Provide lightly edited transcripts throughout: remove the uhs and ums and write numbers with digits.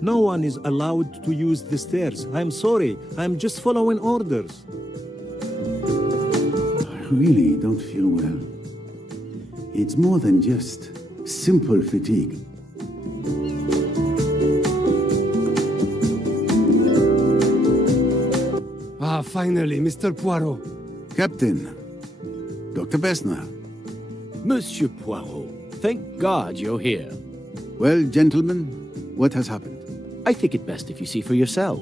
No one is allowed to use the stairs. I'm sorry. I'm just following orders. I really don't feel well. It's more than just simple fatigue. Ah, finally, Mr. Poirot. Captain, Dr. Bessner. Monsieur Poirot, thank God you're here. Well, gentlemen, what has happened? I think it best if you see for yourself.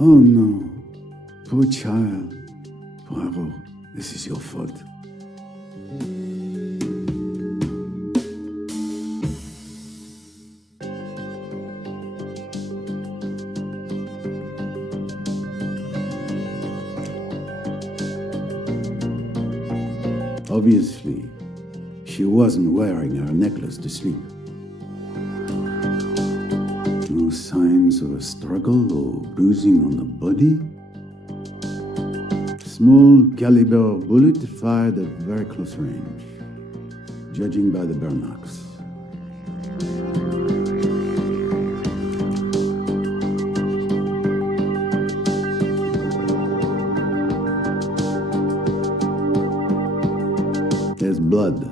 Oh no, poor child. Poirot, this is your fault. Obviously, she wasn't wearing her necklace to sleep. No signs of a struggle or bruising on the body. Small caliber bullet fired at very close range, judging by the burn marks. There's blood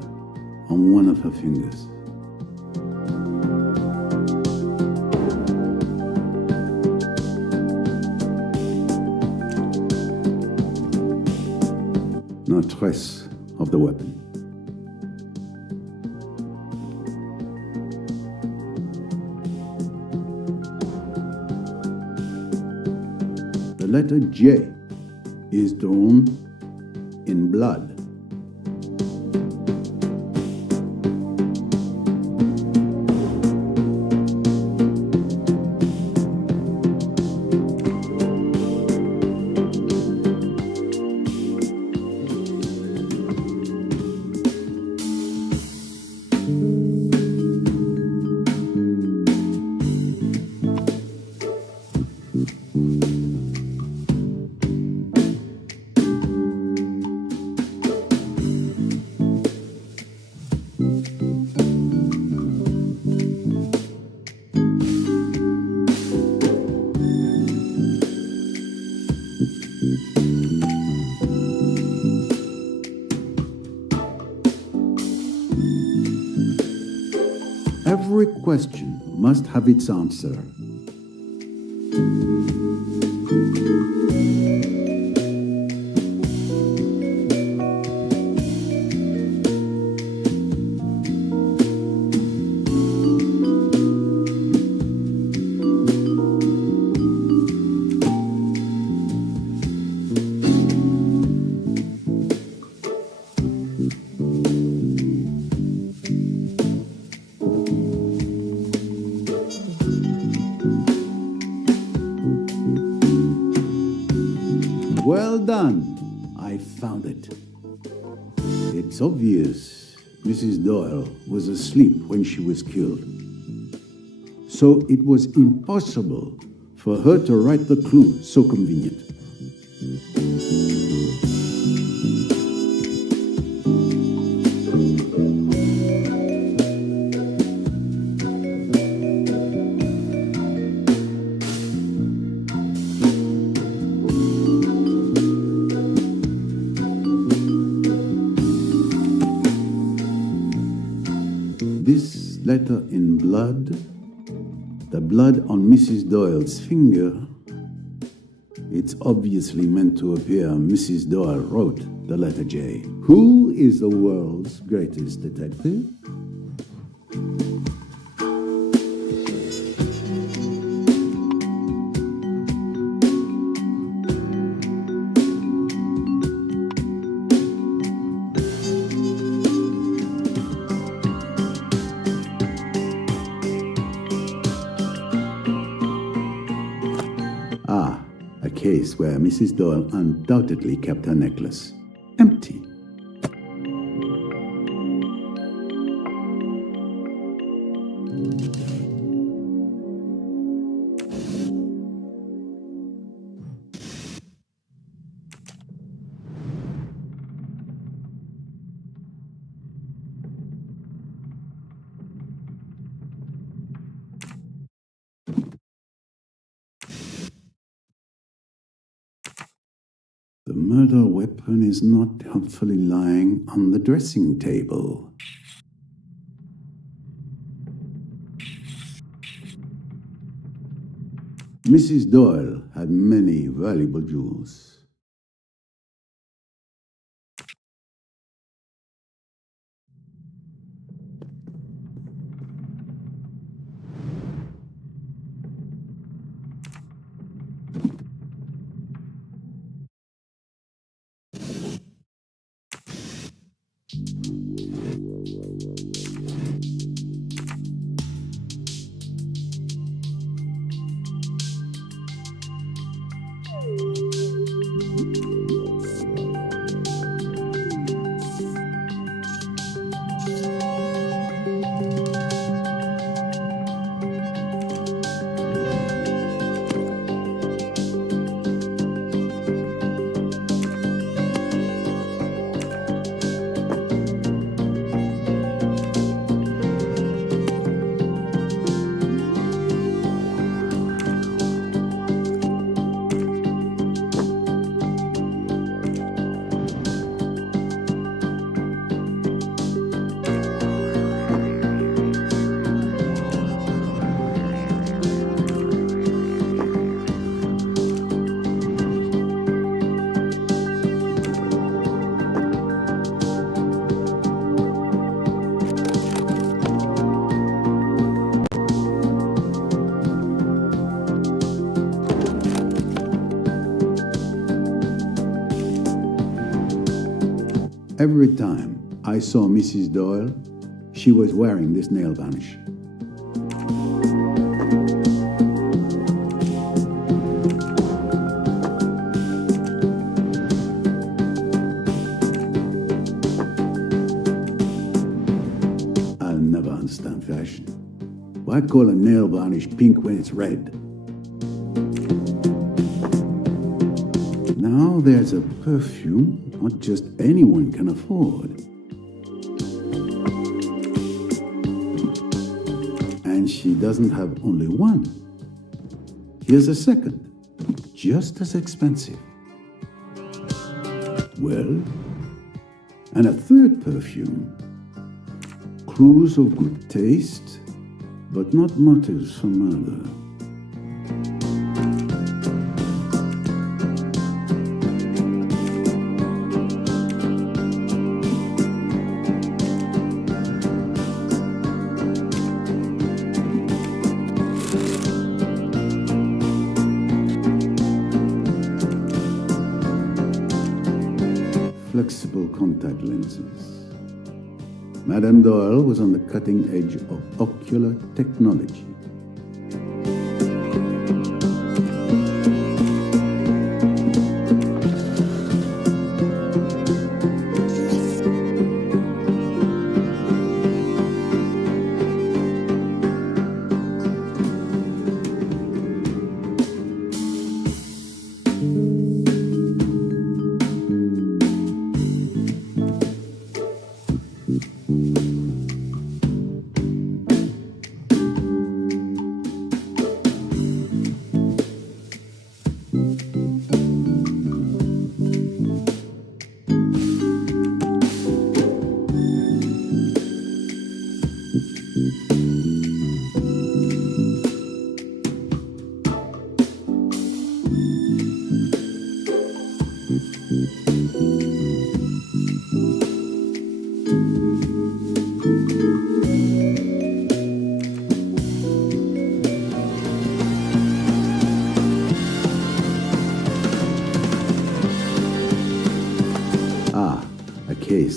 on one of her fingers. No trace of the weapon. The letter J is drawn in blood. Every question must have its answer. done. I found it. It's obvious Mrs. Doyle was asleep when she was killed. So it was impossible for her to write the clue so convenient. This letter in blood, the blood on Mrs. Doyle's finger, it's obviously meant to appear Mrs. Doyle wrote the letter J. Who is the world's greatest detective? Ah, a case where Mrs. Doyle undoubtedly kept her necklace empty. The murder weapon is not helpfully lying on the dressing table. Mrs. Doyle had many valuable jewels. Every time I saw Mrs. Doyle, she was wearing this nail varnish. I'll never understand fashion. Why call a nail varnish pink when it's red? Now there's a perfume not just anyone can afford. And she doesn't have only one. Here's a second, just as expensive. Well, and a third perfume. Clues of good taste, but not motives for murder. Flexible contact lenses. Madame Doyle was on the cutting edge of ocular technology.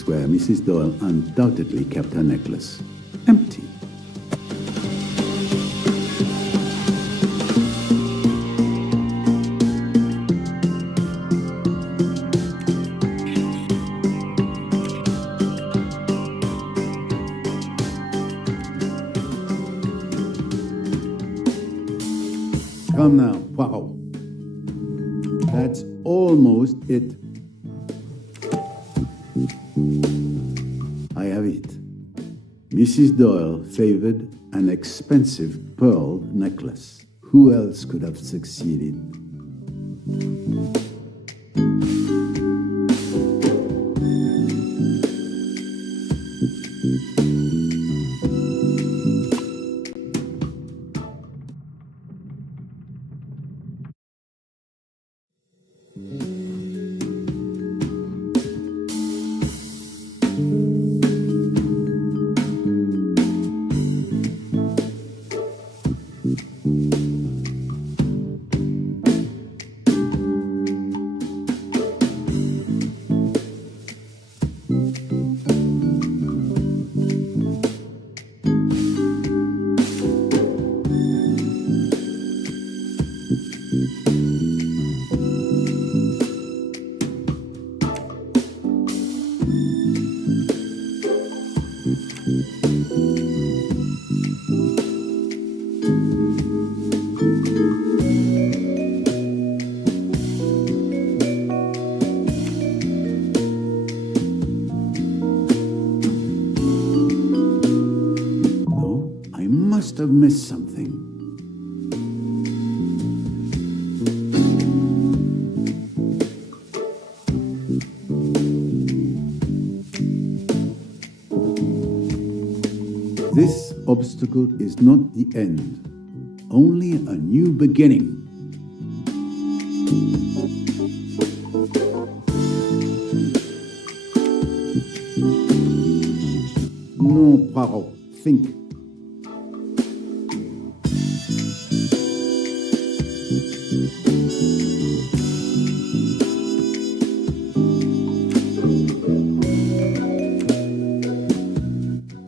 is where Mrs. Doyle undoubtedly kept her necklace. Empty. Come now, Poirot. That's almost it. I have it. Mrs. Doyle favored an expensive pearl necklace. Who else could have succeeded? Must have missed something. This obstacle is not the end, only a new beginning. No, Poirot, think.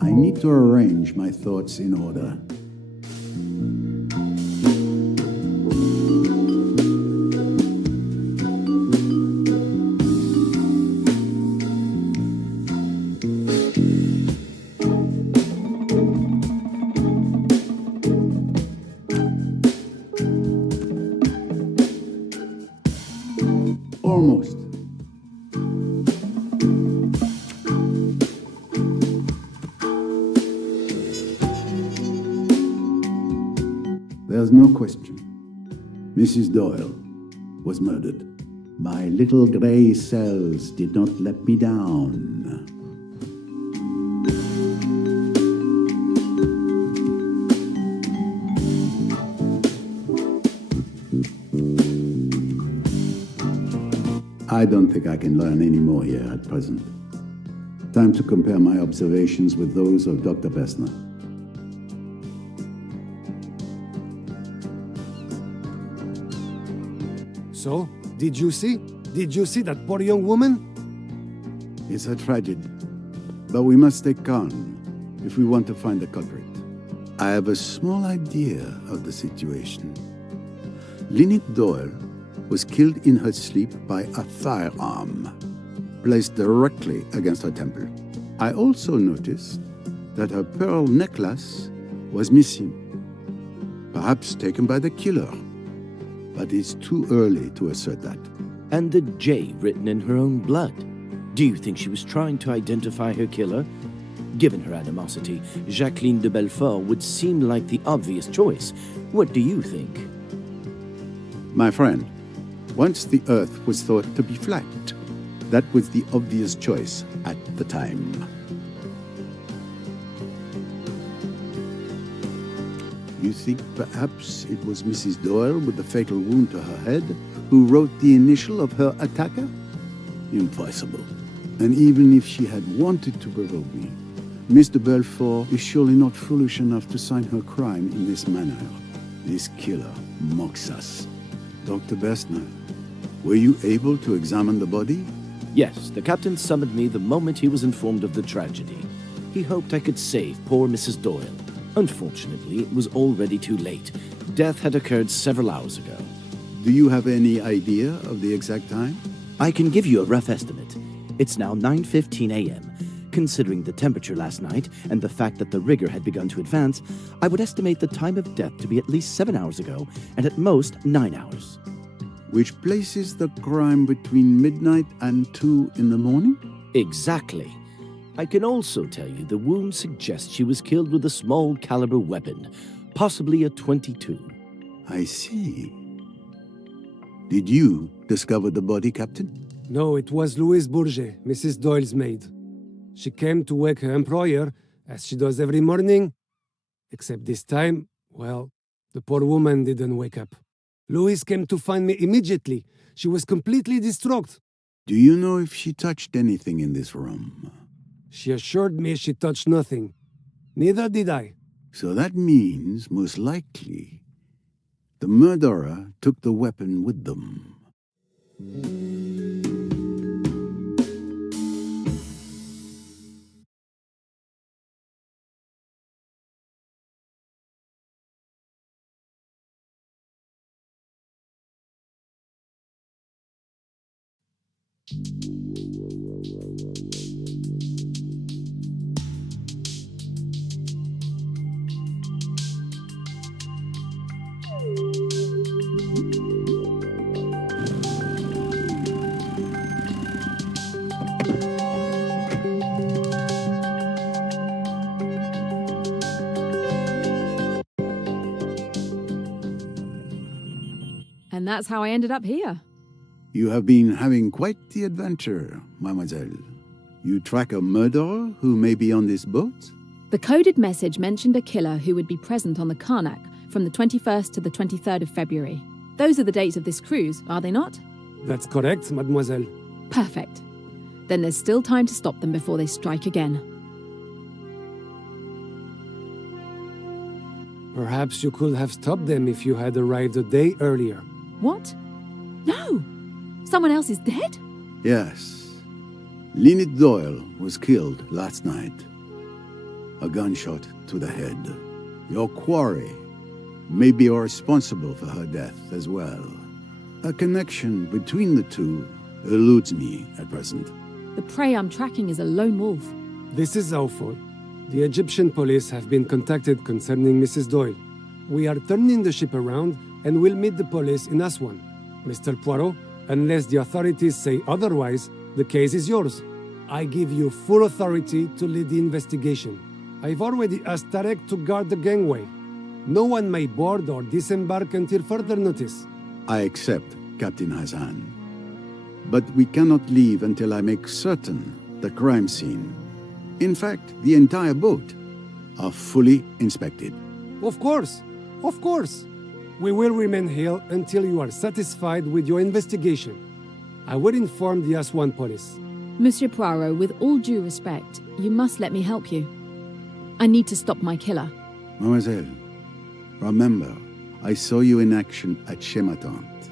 I need to arrange my thoughts in order. Almost. There's no question. Mrs. Doyle was murdered. My little gray cells did not let me down. I don't think I can learn any more here at present. Time to compare my observations with those of Dr. Bessner. So, did you see? Did you see that poor young woman? It's a tragedy, but we must stay calm if we want to find the culprit. I have a small idea of the situation. Lynette Doyle was killed in her sleep by a firearm, placed directly against her temple. I also noticed that her pearl necklace was missing, perhaps taken by the killer, but it's too early to assert that. And the J written in her own blood. Do you think she was trying to identify her killer? Given her animosity, Jacqueline de Belfort would seem like the obvious choice. What do you think? My friend, once the Earth was thought to be flat, that was the obvious choice at the time. You think perhaps it was Mrs. Doyle with the fatal wound to her head who wrote the initial of her attacker? Impossible. And even if she had wanted to provoke me, Miss de Belfort is surely not foolish enough to sign her crime in this manner. This killer mocks us. Dr. Bessner, were you able to examine the body? Yes, the captain summoned me the moment he was informed of the tragedy. He hoped I could save poor Mrs. Doyle. Unfortunately, it was already too late. Death had occurred several hours ago. Do you have any idea of the exact time? I can give you a rough estimate. It's now 9:15 a.m. Considering the temperature last night and the fact that the rigor had begun to advance, I would estimate the time of death to be at least 7 hours ago and at most 9 hours. Which places the crime between midnight and 2 in the morning? Exactly. I can also tell you the wound suggests she was killed with a small caliber weapon, possibly a .22. I see. Did you discover the body, Captain? No, it was Louise Bourget, Mrs. Doyle's maid. She came to wake her employer, as she does every morning. Except this time, well, the poor woman didn't wake up. Louise came to find me immediately. She was completely distraught. Do you know if she touched anything in this room? She assured me she touched nothing. Neither did I. So that means, most likely, the murderer took the weapon with them. And that's how I ended up here. You have been having quite the adventure, mademoiselle. You track a murderer who may be on this boat? The coded message mentioned a killer who would be present on the Karnak from the 21st to the 23rd of February. Those are the dates of this cruise, are they not? That's correct, mademoiselle. Perfect. Then there's still time to stop them before they strike again. Perhaps you could have stopped them if you had arrived a day earlier. What? No! Someone else is dead? Yes. Lynette Doyle was killed last night. A gunshot to the head. Your quarry may be responsible for her death as well. A connection between the two eludes me at present. The prey I'm tracking is a lone wolf. This is awful. The Egyptian police have been contacted concerning Mrs. Doyle. We are turning the ship around and will meet the police in Aswan. Mr. Poirot, unless the authorities say otherwise, the case is yours. I give you full authority to lead the investigation. I've already asked Tarek to guard the gangway. No one may board or disembark until further notice. I accept, Captain Hassan. But we cannot leave until I make certain the crime scene, in fact, the entire boat, are fully inspected. Of course. Of course. We will remain here until you are satisfied with your investigation. I will inform the Aswan police. Monsieur Poirot, with all due respect, you must let me help you. I need to stop my killer. Mademoiselle, remember, I saw you in action at Chematante.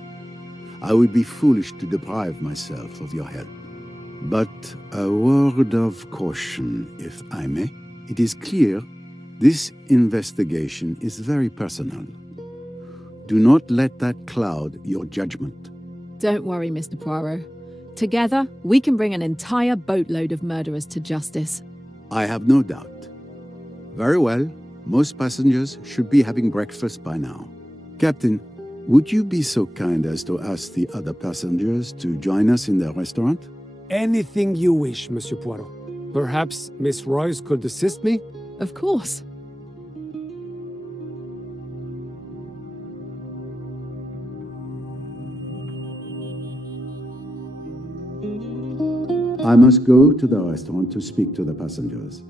I would be foolish to deprive myself of your help. But a word of caution, if I may. It is clear this investigation is very personal. Do not let that cloud your judgment. Don't worry, Mr. Poirot. Together, we can bring an entire boatload of murderers to justice. I have no doubt. Very well. Most passengers should be having breakfast by now. Captain, would you be so kind as to ask the other passengers to join us in the restaurant? Anything you wish, Monsieur Poirot. Perhaps Miss Royce could assist me? Of course. I must go to the restaurant to speak to the passengers.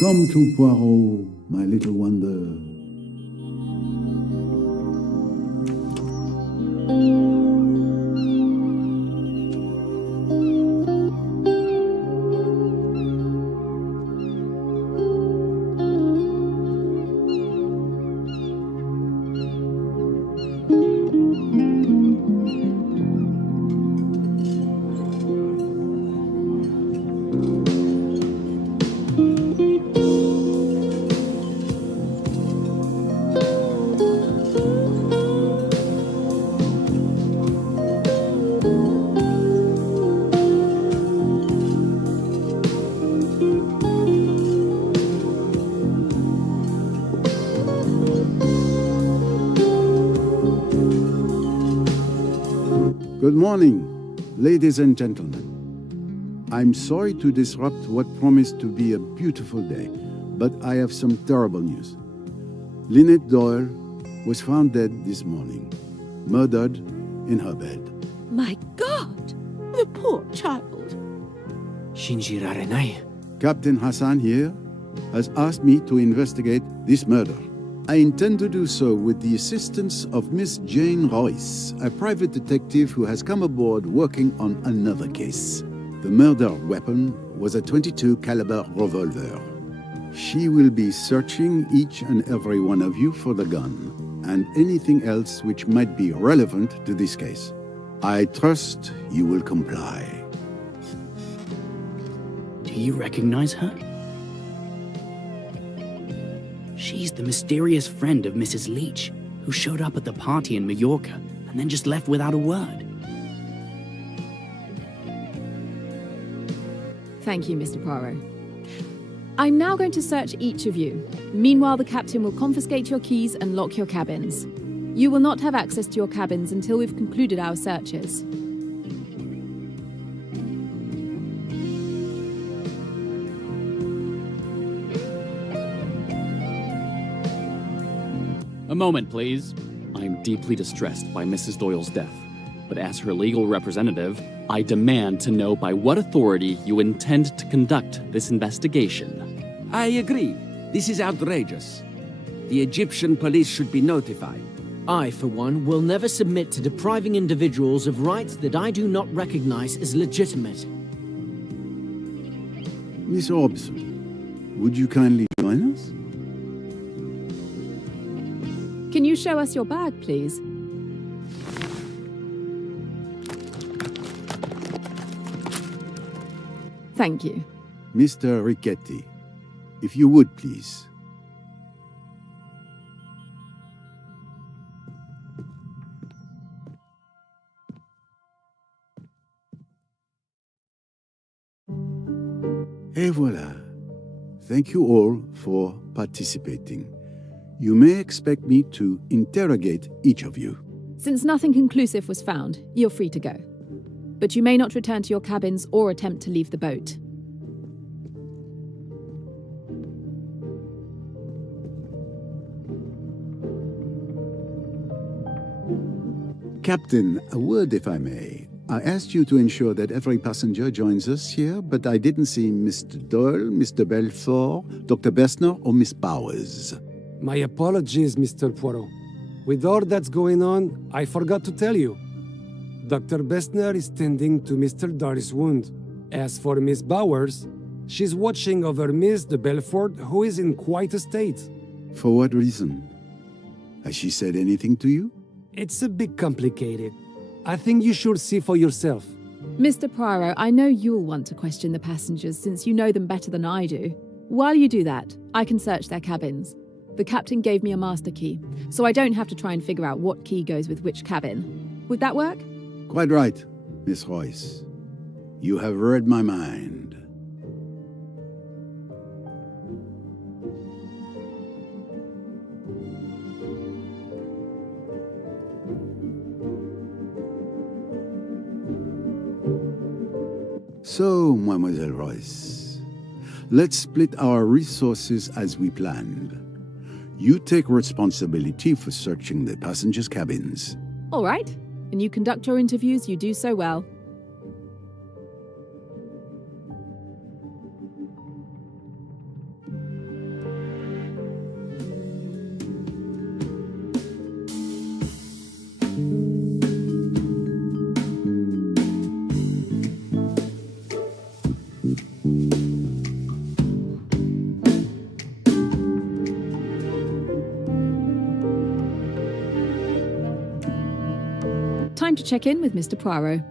Come to Poirot, my little wonder. Good morning, ladies and gentlemen. I'm sorry to disrupt what promised to be a beautiful day, but I have some terrible news. Lynette Doyle was found dead this morning, murdered in her bed. My God! The poor child. Captain Hassan here has asked me to investigate this murder. I intend to do so with the assistance of Miss Jane Royce, a private detective who has come aboard working on another case. The murder weapon was a .22 caliber revolver. She will be searching each and every one of you for the gun and anything else which might be relevant to this case. I trust you will comply. Do you recognize her? She's the mysterious friend of Mrs. Leach, who showed up at the party in Mallorca and then just left without a word. Thank you, Mr. Poirot. I'm now going to search each of you. Meanwhile, the captain will confiscate your keys and lock your cabins. You will not have access to your cabins until we've concluded our searches. A moment, please. I'm deeply distressed by Mrs. Doyle's death, but as her legal representative, I demand to know by what authority you intend to conduct this investigation. I agree. This is outrageous. The Egyptian police should be notified. I, for one, will never submit to depriving individuals of rights that I do not recognize as legitimate. Miss Robson, would you kindly join us? Can you show us your bag, please? Thank you. Mr. Riquetti, if you would, please. Et voilà. Thank you all for participating. You may expect me to interrogate each of you. Since nothing conclusive was found, you're free to go. But you may not return to your cabins or attempt to leave the boat. Captain, a word if I may. I asked you to ensure that every passenger joins us here, but I didn't see Mr. Doyle, Mr. Belfort, Dr. Bessner, or Miss Bowers. My apologies, Mr. Poirot. With all that's going on, I forgot to tell you. Dr. Bessner is tending to Mr. Doyle's wound. As for Miss Bowers, she's watching over Miss de Belfort, who is in quite a state. For what reason? Has she said anything to you? It's a bit complicated. I think you should see for yourself. Mr. Poirot, I know you'll want to question the passengers since you know them better than I do. While you do that, I can search their cabins. The captain gave me a master key, so I don't have to try and figure out what key goes with which cabin. Would that work? Quite right, Miss Royce. You have read my mind. So, Mademoiselle Royce, let's split our resources as we planned. You take responsibility for searching the passengers' cabins. All right. And you conduct your interviews, you do so well. Time to check in with Mr. Poirot.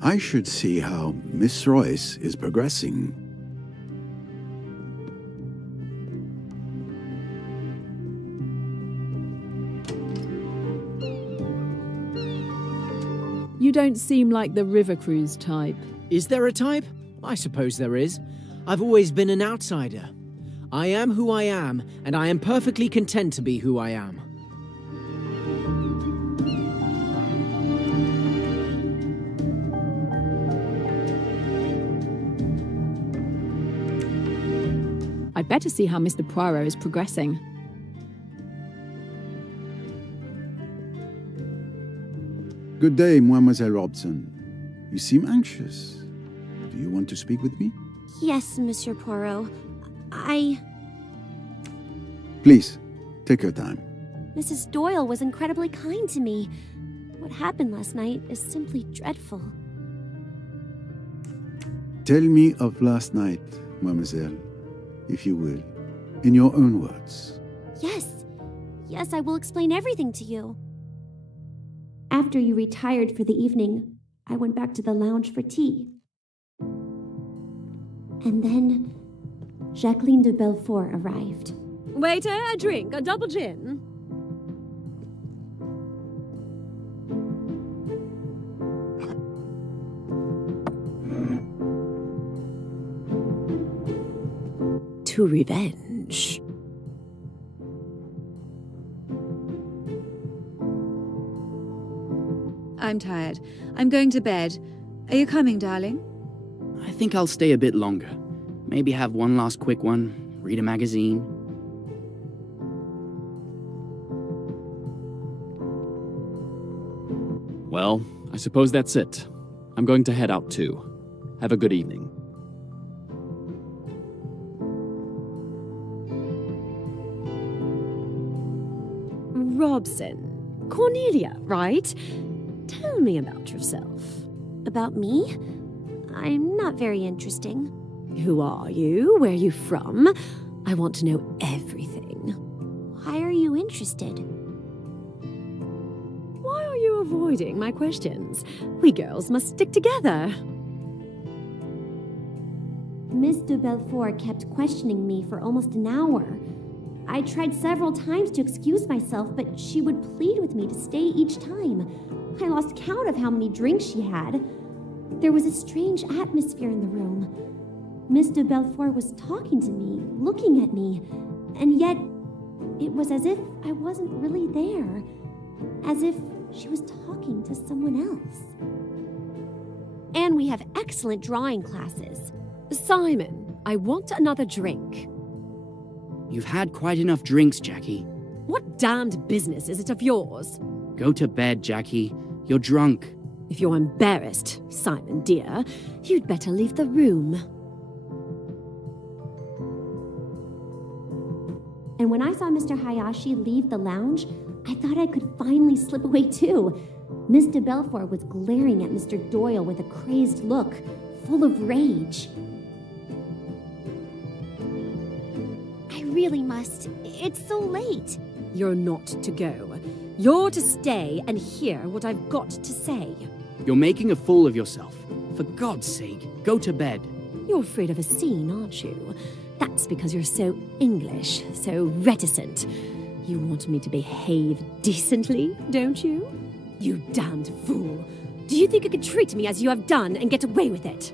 I should see how Miss Royce is progressing. You don't seem like the river cruise type. Is there a type? I suppose there is. I've always been an outsider. I am who I am, and I am perfectly content to be who I am. I'd better see how Mr. Poirot is progressing. Good day, Mademoiselle Robson. You seem anxious. Do you want to speak with me? Yes, Monsieur Poirot. Please, take your time. Mrs. Doyle was incredibly kind to me. What happened last night is simply dreadful. Tell me of last night, mademoiselle, if you will, in your own words. Yes, I will explain everything to you. After you retired for the evening, I went back to the lounge for tea. And then, Jacqueline de Belfort arrived. Waiter, a drink, a double gin. To revenge. I'm tired. I'm going to bed. Are you coming, darling? I think I'll stay a bit longer. Maybe have one last quick one, read a magazine. Well, I suppose that's it. I'm going to head out too. Have a good evening. Robson. Cornelia, right? Tell me about yourself. About me? I'm not very interesting. Who are you? Where are you from? I want to know everything. Why are you interested? Why are you avoiding my questions? We girls must stick together. Miss de Belfort kept questioning me for almost an hour. I tried several times to excuse myself, but she would plead with me to stay each time. I lost count of how many drinks she had. There was a strange atmosphere in the room. Miss de Belfort was talking to me, looking at me, and yet it was as if I wasn't really there, as if she was talking to someone else. And we have excellent drawing classes. Simon, I want another drink. You've had quite enough drinks, Jackie. What damned business is it of yours? Go to bed, Jackie. You're drunk. If you're embarrassed, Simon dear, you'd better leave the room. And when I saw Mr. Hayashi leave the lounge, I thought I could finally slip away too. Miss de Belfort was glaring at Mr. Doyle with a crazed look, full of rage. I really must. It's so late. You're not to go. You're to stay and hear what I've got to say. You're making a fool of yourself. For God's sake, go to bed. You're afraid of a scene, aren't you? That's because you're so English, so reticent. You want me to behave decently, don't you? You damned fool. Do you think you could treat me as you have done and get away with it?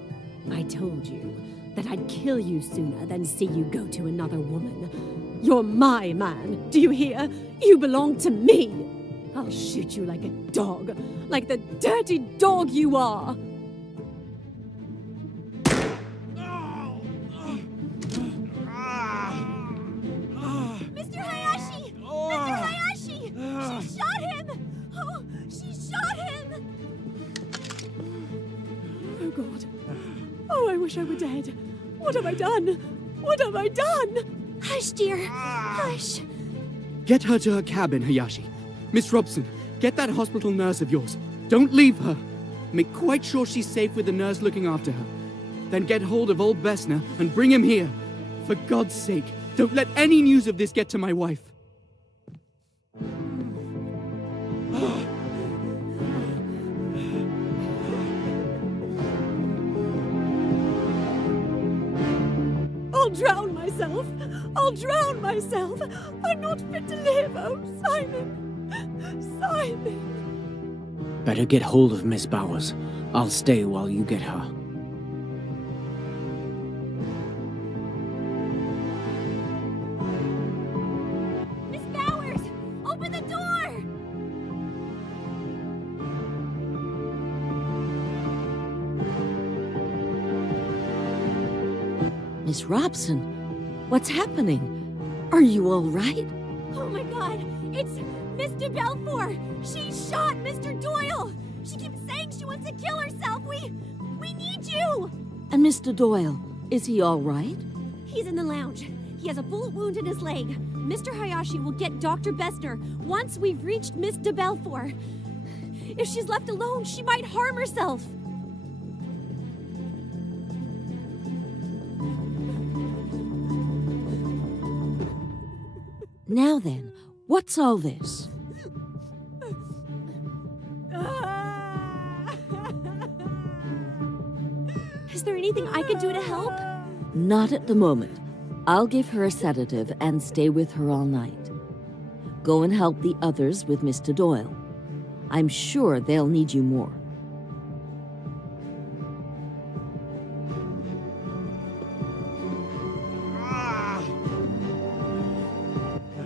I told you that I'd kill you sooner than see you go to another woman. You're my man, do you hear? You belong to me. I'll shoot you like a dog, like the dirty dog you are. Mr. Hayashi! Mr. Hayashi! She shot him! Oh, she shot him! Oh, God. Oh, I wish I were dead. What have I done? What have I done? Hush, dear. Hush. Get her to her cabin, Hayashi. Miss Robson, get that hospital nurse of yours. Don't leave her. Make quite sure she's safe with the nurse looking after her. Then get hold of old Bessner and bring him here. For God's sake, don't let any news of this get to my wife. I'll drown myself. I'll drown myself. I'm not fit to live. Oh, Simon. Simon. Better get hold of Miss Bowers. I'll stay while you get her. Miss Bowers! Open the door! Miss Robson, what's happening? Are you all right? Oh my god! It's Mr. Belfour! She shot Mr. Doyle! She keeps saying she wants to kill herself! We need you! And Mr. Doyle, is he all right? He's in the lounge. He has a bullet wound in his leg. Mr. Hayashi will get Dr. Bessner once we've reached Miss de Belfour. If she's left alone, she might harm herself. Now then, what's all this? Is there anything I could do to help? Not at the moment. I'll give her a sedative and stay with her all night. Go and help the others with Mr. Doyle. I'm sure they'll need you more.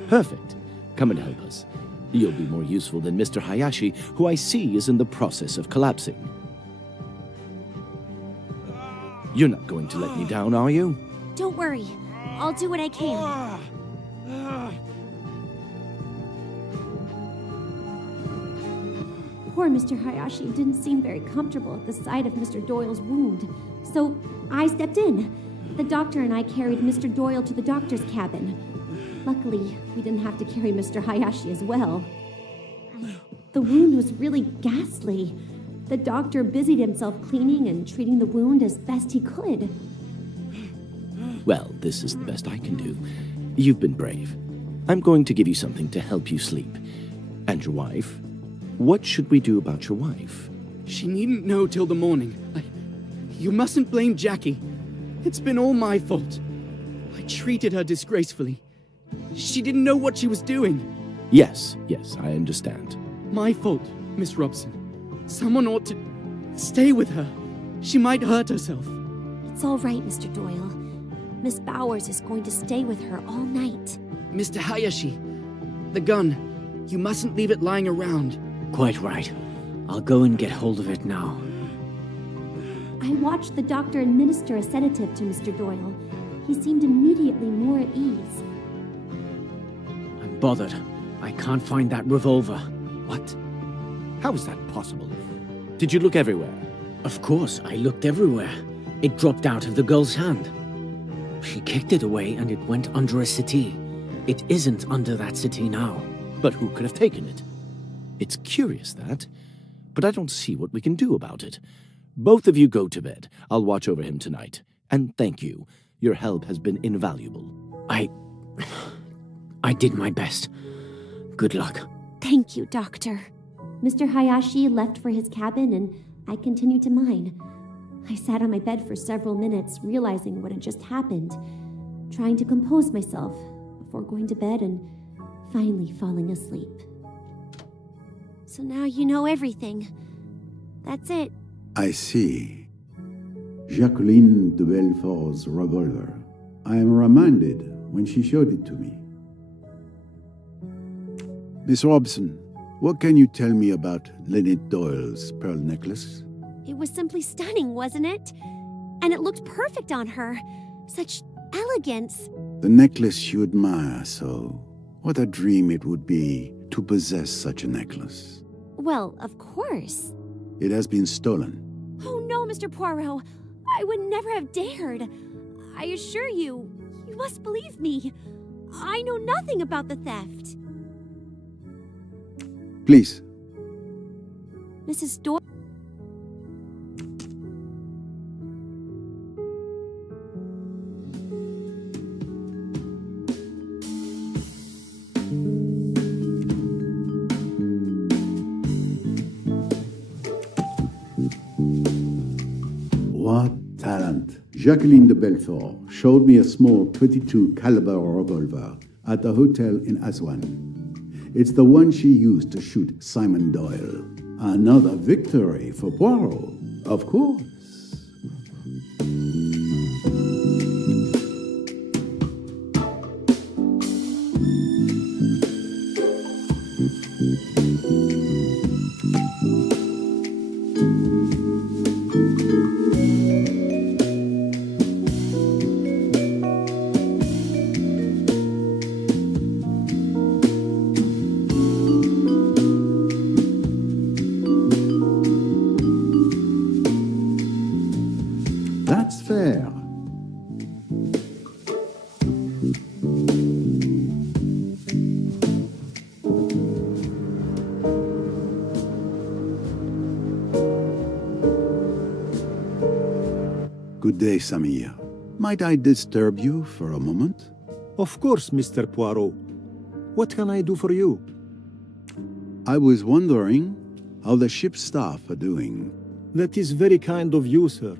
Perfect. Come and help us. You'll be more useful than Mr. Hayashi, who I see is in the process of collapsing. You're not going to let me down, are you? Don't worry. I'll do what I can. Poor Mr. Hayashi didn't seem very comfortable at the sight of Mr. Doyle's wound, so I stepped in. The doctor and I carried Mr. Doyle to the doctor's cabin. Luckily, we didn't have to carry Mr. Hayashi as well. The wound was really ghastly. The doctor busied himself cleaning and treating the wound as best he could. Well, this is the best I can do. You've been brave. I'm going to give you something to help you sleep. And your wife? What should we do about your wife? She needn't know till the morning. You mustn't blame Jackie. It's been all my fault. I treated her disgracefully. She didn't know what she was doing. Yes, I understand. My fault, Miss Robson. Someone ought to stay with her. She might hurt herself. It's all right, Mr. Doyle. Miss Bowers is going to stay with her all night. Mr. Hayashi, the gun. You mustn't leave it lying around. Quite right. I'll go and get hold of it now. I watched the doctor administer a sedative to Mr. Doyle. He seemed immediately more at ease. I'm bothered. I can't find that revolver. What? How is that possible? Did you look everywhere? Of course, I looked everywhere. It dropped out of the girl's hand. She kicked it away and it went under a settee. It isn't under that settee now. But who could have taken it? It's curious, that. But I don't see what we can do about it. Both of you go to bed. I'll watch over him tonight. And thank you. Your help has been invaluable. I did my best. Good luck. Thank you, Doctor. Mr. Hayashi left for his cabin and I continued to mine. I sat on my bed for several minutes, realizing what had just happened, trying to compose myself before going to bed and finally falling asleep. So now you know everything. That's it. I see. Jacqueline de Belfort's revolver. I am reminded when she showed it to me. Miss Robson, what can you tell me about Lynette Doyle's pearl necklace? It was simply stunning, wasn't it? And it looked perfect on her. Such elegance. The necklace you admire so. What a dream it would be to possess such a necklace. Well, of course. It has been stolen. Oh no, Mr. Poirot. I would never have dared. I assure you, you must believe me. I know nothing about the theft. Please. Mrs. Doyle. What talent! Jacqueline de Belfort showed me a small .22 caliber revolver at a hotel in Aswan. It's the one she used to shoot Simon Doyle. Another victory for Poirot, of course. That's fair. Good day, Samir. Might I disturb you for a moment? Of course, Mr. Poirot. What can I do for you? I was wondering how the ship's staff are doing. That is very kind of you, sir.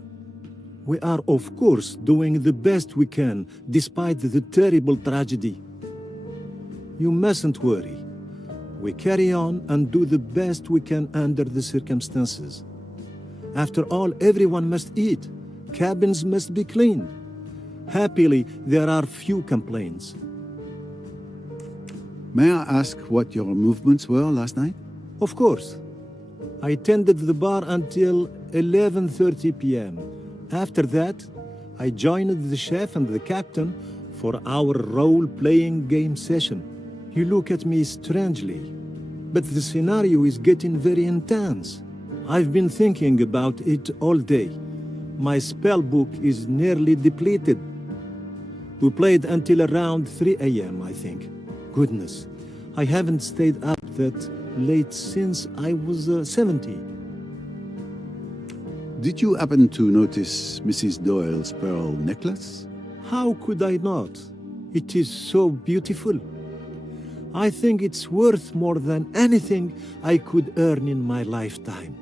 We are, of course, doing the best we can, despite the terrible tragedy. You mustn't worry. We carry on and do the best we can under the circumstances. After all, everyone must eat. Cabins must be cleaned. Happily, there are few complaints. May I ask what your movements were last night? Of course. I tended the bar until 11:30 p.m. After that, I joined the chef and the captain for our role-playing game session. You look at me strangely, but the scenario is getting very intense. I've been thinking about it all day. My spell book is nearly depleted. We played until around 3 a.m., I think. Goodness, I haven't stayed up that late since I was 70. Did you happen to notice Mrs. Doyle's pearl necklace? How could I not? It is so beautiful. I think it's worth more than anything I could earn in my lifetime.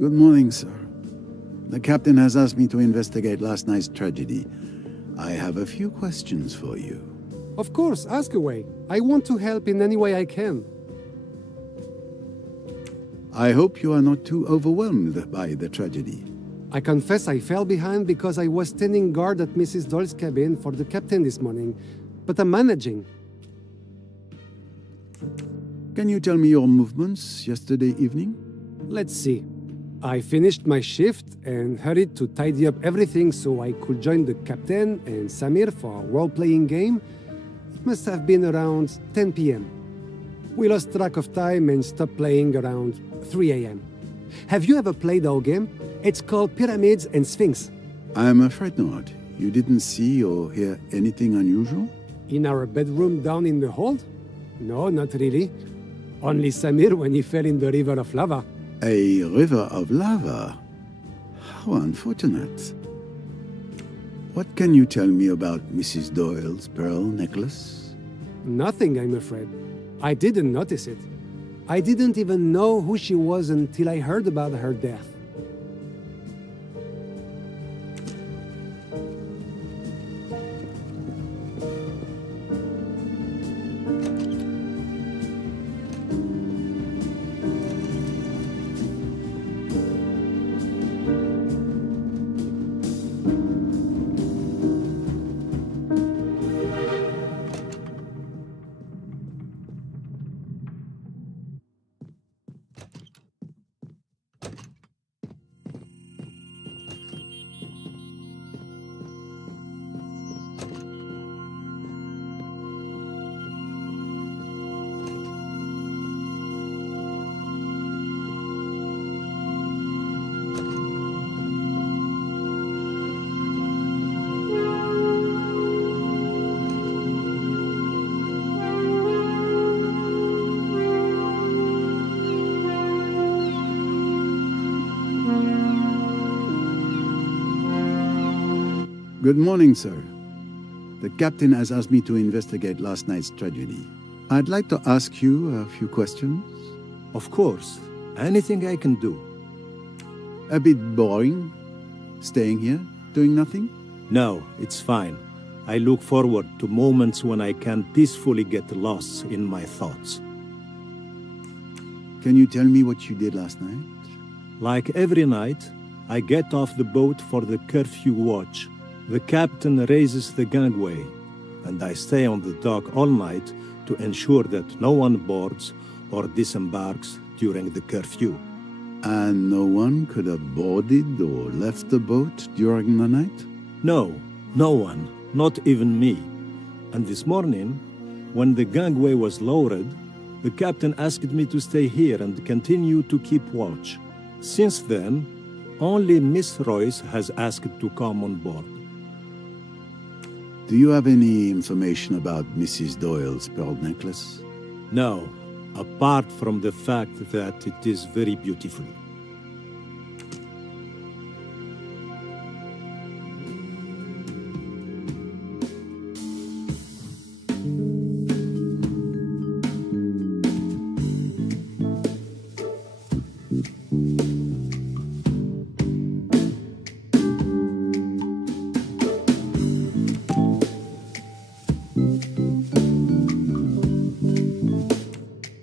Good morning, sir. The captain has asked me to investigate last night's tragedy. I have a few questions for you. Of course, ask away. I want to help in any way I can. I hope you are not too overwhelmed by the tragedy. I confess I fell behind because I was standing guard at Mrs. Doyle's cabin for the captain this morning, but I'm managing. Can you tell me your movements yesterday evening? Let's see. I finished my shift and hurried to tidy up everything so I could join the captain and Samir for a role-playing game. It must have been around 10 p.m. We lost track of time and stopped playing around 3 a.m. Have you ever played our game? It's called Pyramids and Sphinx. I'm afraid not. You didn't see or hear anything unusual? In our bedroom down in the hold? No, not really. Only Samir when he fell in the river of lava. A river of lava? How unfortunate. What can you tell me about Mrs. Doyle's pearl necklace? Nothing, I'm afraid. I didn't notice it. I didn't even know who she was until I heard about her death. Good morning, sir. The captain has asked me to investigate last night's tragedy. I'd like to ask you a few questions. Of course. Anything I can do. A bit boring? Staying here, doing nothing? No, it's fine. I look forward to moments when I can peacefully get lost in my thoughts. Can you tell me what you did last night? Like every night, I get off the boat for the curfew watch. The captain raises the gangway, and I stay on the dock all night to ensure that no one boards or disembarks during the curfew. And no one could have boarded or left the boat during the night? No, no one, not even me. And this morning, when the gangway was lowered, the captain asked me to stay here and continue to keep watch. Since then, only Miss Royce has asked to come on board. Do you have any information about Mrs. Doyle's pearl necklace? No, apart from the fact that it is very beautiful.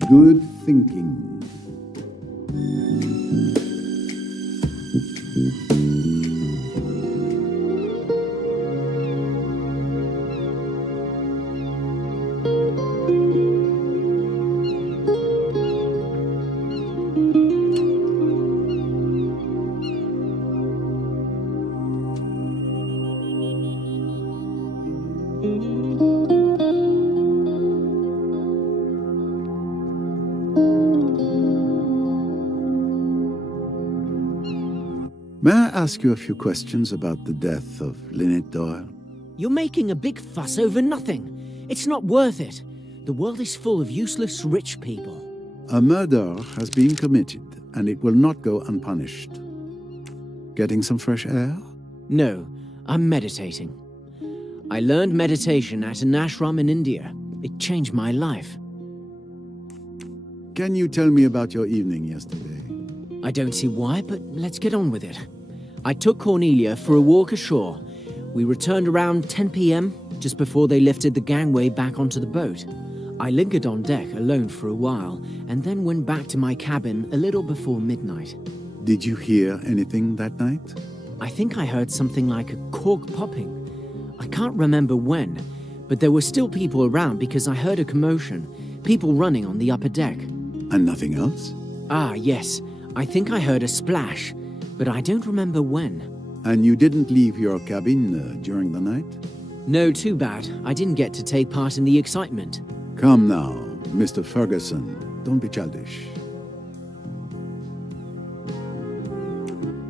Good thinking. May I ask you a few questions about the death of Lynette Doyle? You're making a big fuss over nothing. It's not worth it. The world is full of useless rich people. A murder has been committed, and it will not go unpunished. Getting some fresh air? No, I'm meditating. I learned meditation at an ashram in India. It changed my life. Can you tell me about your evening yesterday? I don't see why, but let's get on with it. I took Cornelia for a walk ashore. We returned around 10 p.m., just before they lifted the gangway back onto the boat. I lingered on deck alone for a while, and then went back to my cabin a little before midnight. Did you hear anything that night? I think I heard something like a cork popping. I can't remember when, but there were still people around because I heard a commotion, people running on the upper deck. And nothing else? Ah, yes. I think I heard a splash, but I don't remember when. And you didn't leave your cabin during the night? No, too bad. I didn't get to take part in the excitement. Come now, Mr. Ferguson. Don't be childish.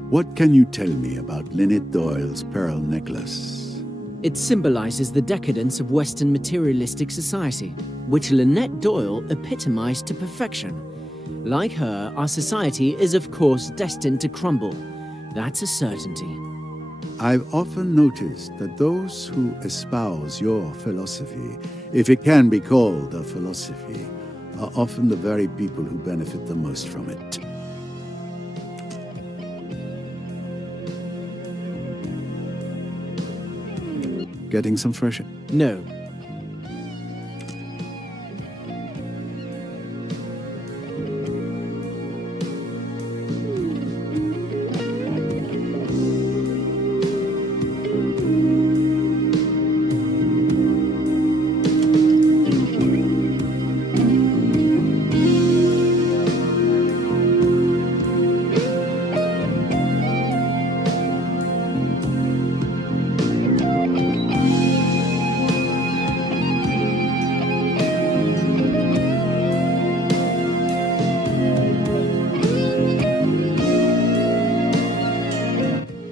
What can you tell me about Lynette Doyle's pearl necklace? It symbolizes the decadence of Western materialistic society, which Lynette Doyle epitomized to perfection. Like her, our society is of course destined to crumble. That's a certainty. I've often noticed that those who espouse your philosophy, if it can be called a philosophy, are often the very people who benefit the most from it. Getting some fresh air? No.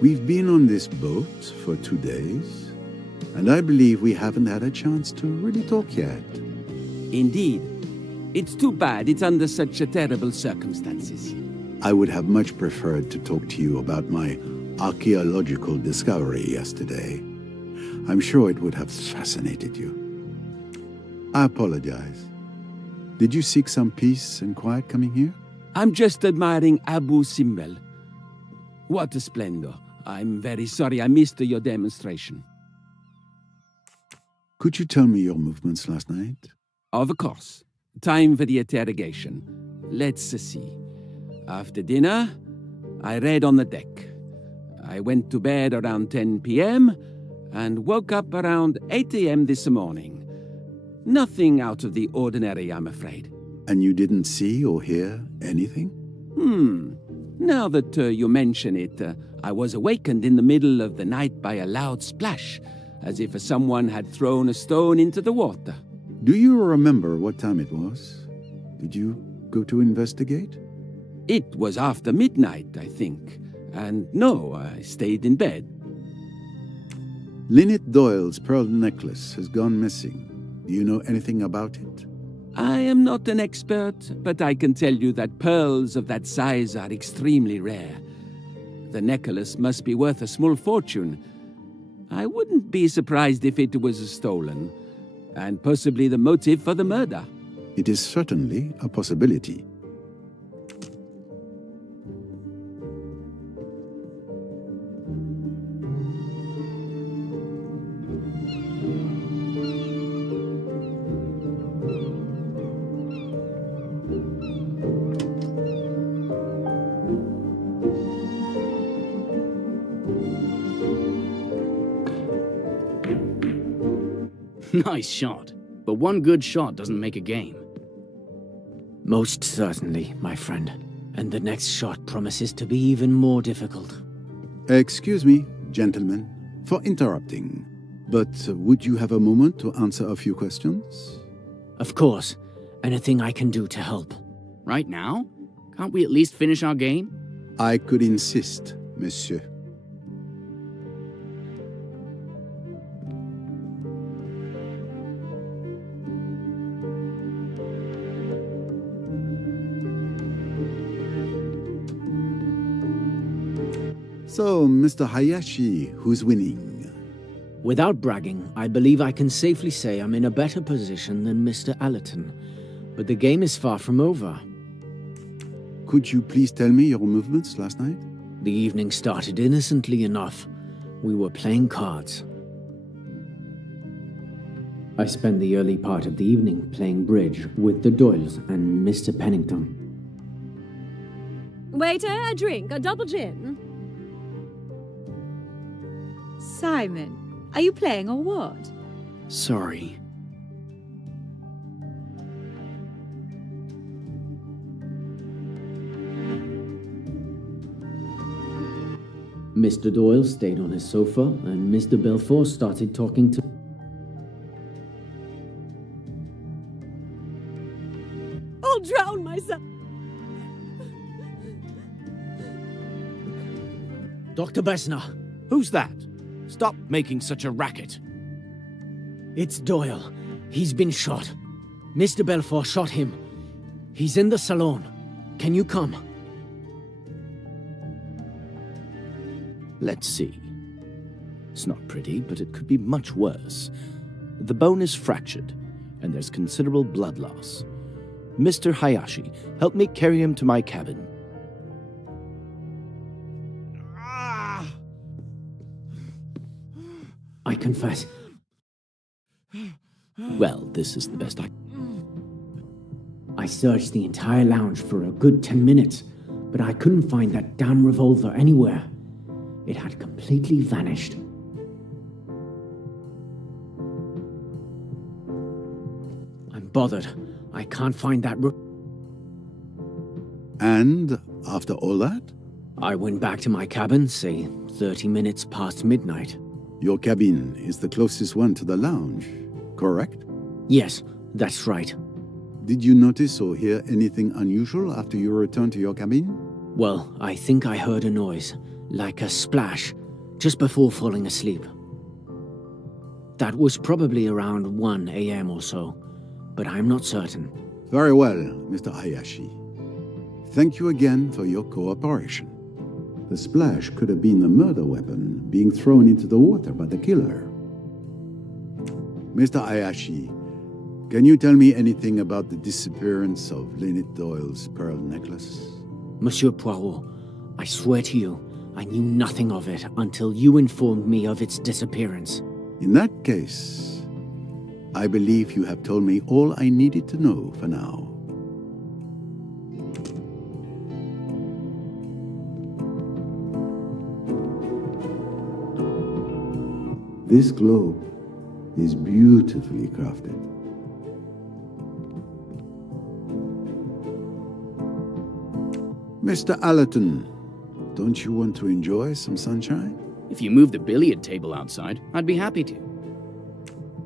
We've been on this boat for 2 days, and I believe we haven't had a chance to really talk yet. Indeed. It's too bad it's under such terrible circumstances. I would have much preferred to talk to you about my archaeological discovery yesterday. I'm sure it would have fascinated you. I apologize. Did you seek some peace and quiet coming here? I'm just admiring Abu Simbel. What a splendor. I'm very sorry I missed your demonstration. Could you tell me your movements last night? Of course. Time for the interrogation. Let's see. After dinner, I read on the deck. I went to bed around 10 p.m. and woke up around 8 a.m. this morning. Nothing out of the ordinary, I'm afraid. And you didn't see or hear anything? Now that you mention it, I was awakened in the middle of the night by a loud splash, as if someone had thrown a stone into the water. Do you remember what time it was? Did you go to investigate? It was after midnight, I think. And no, I stayed in bed. Lynette Doyle's pearl necklace has gone missing. Do you know anything about it? I am not an expert, but I can tell you that pearls of that size are extremely rare. The necklace must be worth a small fortune. I wouldn't be surprised if it was stolen, and possibly the motive for the murder. It is certainly a possibility. Nice shot. But one good shot doesn't make a game. Most certainly, my friend. And the next shot promises to be even more difficult. Excuse me, gentlemen, for interrupting. But would you have a moment to answer a few questions? Of course. Anything I can do to help. Right now? Can't we at least finish our game? I could insist, monsieur. So, Mr. Hayashi, who's winning? Without bragging, I believe I can safely say I'm in a better position than Mr. Allerton. But the game is far from over. Could you please tell me your movements last night? The evening started innocently enough. We were playing cards. I spent the early part of the evening playing bridge with the Doyles and Mr. Pennington. Waiter, a drink, a double gin. Simon, are you playing or what? Sorry. Mr. Doyle stayed on his sofa, and Mr. Belfort started talking to... I'll drown myself. Dr. Bessner! Who's that? Stop making such a racket. It's Doyle. He's been shot. Mr. Belfort shot him. He's in the salon. Can you come? Let's see. It's not pretty, but it could be much worse. The bone is fractured, and there's considerable blood loss. Mr. Hayashi, help me carry him to my cabin. I confess. Well, this is the best I searched the entire lounge for a good 10 minutes, but I couldn't find that damn revolver anywhere. It had completely vanished. I'm bothered. I can't find that And after all that? I went back to my cabin, say, 30 minutes past midnight. Your cabin is the closest one to the lounge, correct? Yes, that's right. Did you notice or hear anything unusual after you returned to your cabin? Well, I think I heard a noise, like a splash, just before falling asleep. That was probably around 1 a.m. or so, but I'm not certain. Very well, Mr. Hayashi. Thank you again for your cooperation. The splash could have been a murder weapon being thrown into the water by the killer. Mr. Ayashi, can you tell me anything about the disappearance of Lynette Doyle's pearl necklace? Monsieur Poirot, I swear to you, I knew nothing of it until you informed me of its disappearance. In that case, I believe you have told me all I needed to know for now. This globe is beautifully crafted. Mr. Allerton, don't you want to enjoy some sunshine? If you move the billiard table outside, I'd be happy to.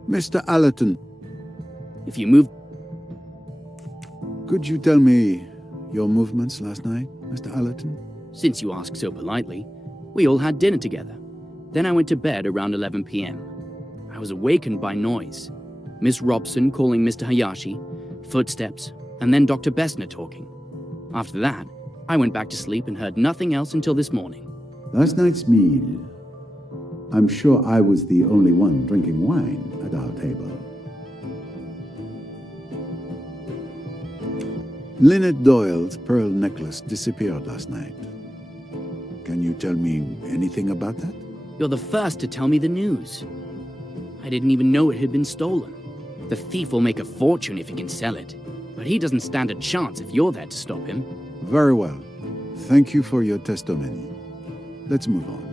Mr. Allerton, If you move... could you tell me your movements last night, Mr. Allerton? Since you ask so politely, we all had dinner together. Then I went to bed around 11 p.m. I was awakened by noise. Miss Robson calling Mr. Hayashi, footsteps, and then Dr. Bessner talking. After that, I went back to sleep and heard nothing else until this morning. Last night's meal. I'm sure I was the only one drinking wine at our table. Lynette Doyle's pearl necklace disappeared last night. Can you tell me anything about that? You're the first to tell me the news. I didn't even know it had been stolen. The thief will make a fortune if he can sell it, but he doesn't stand a chance if you're there to stop him. Very well. Thank you for your testimony. Let's move on.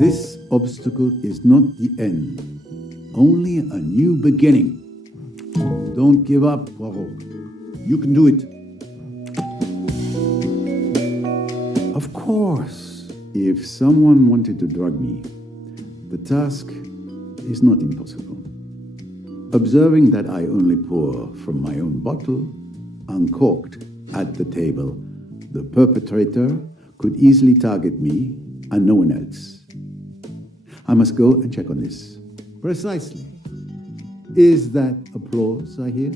This obstacle is not the end, only a new beginning. Don't give up, Poirot. You can do it. Of course, if someone wanted to drug me, the task is not impossible. Observing that I only pour from my own bottle, uncorked at the table, the perpetrator could easily target me and no one else. I must go and check on this. Precisely. Is that applause I hear?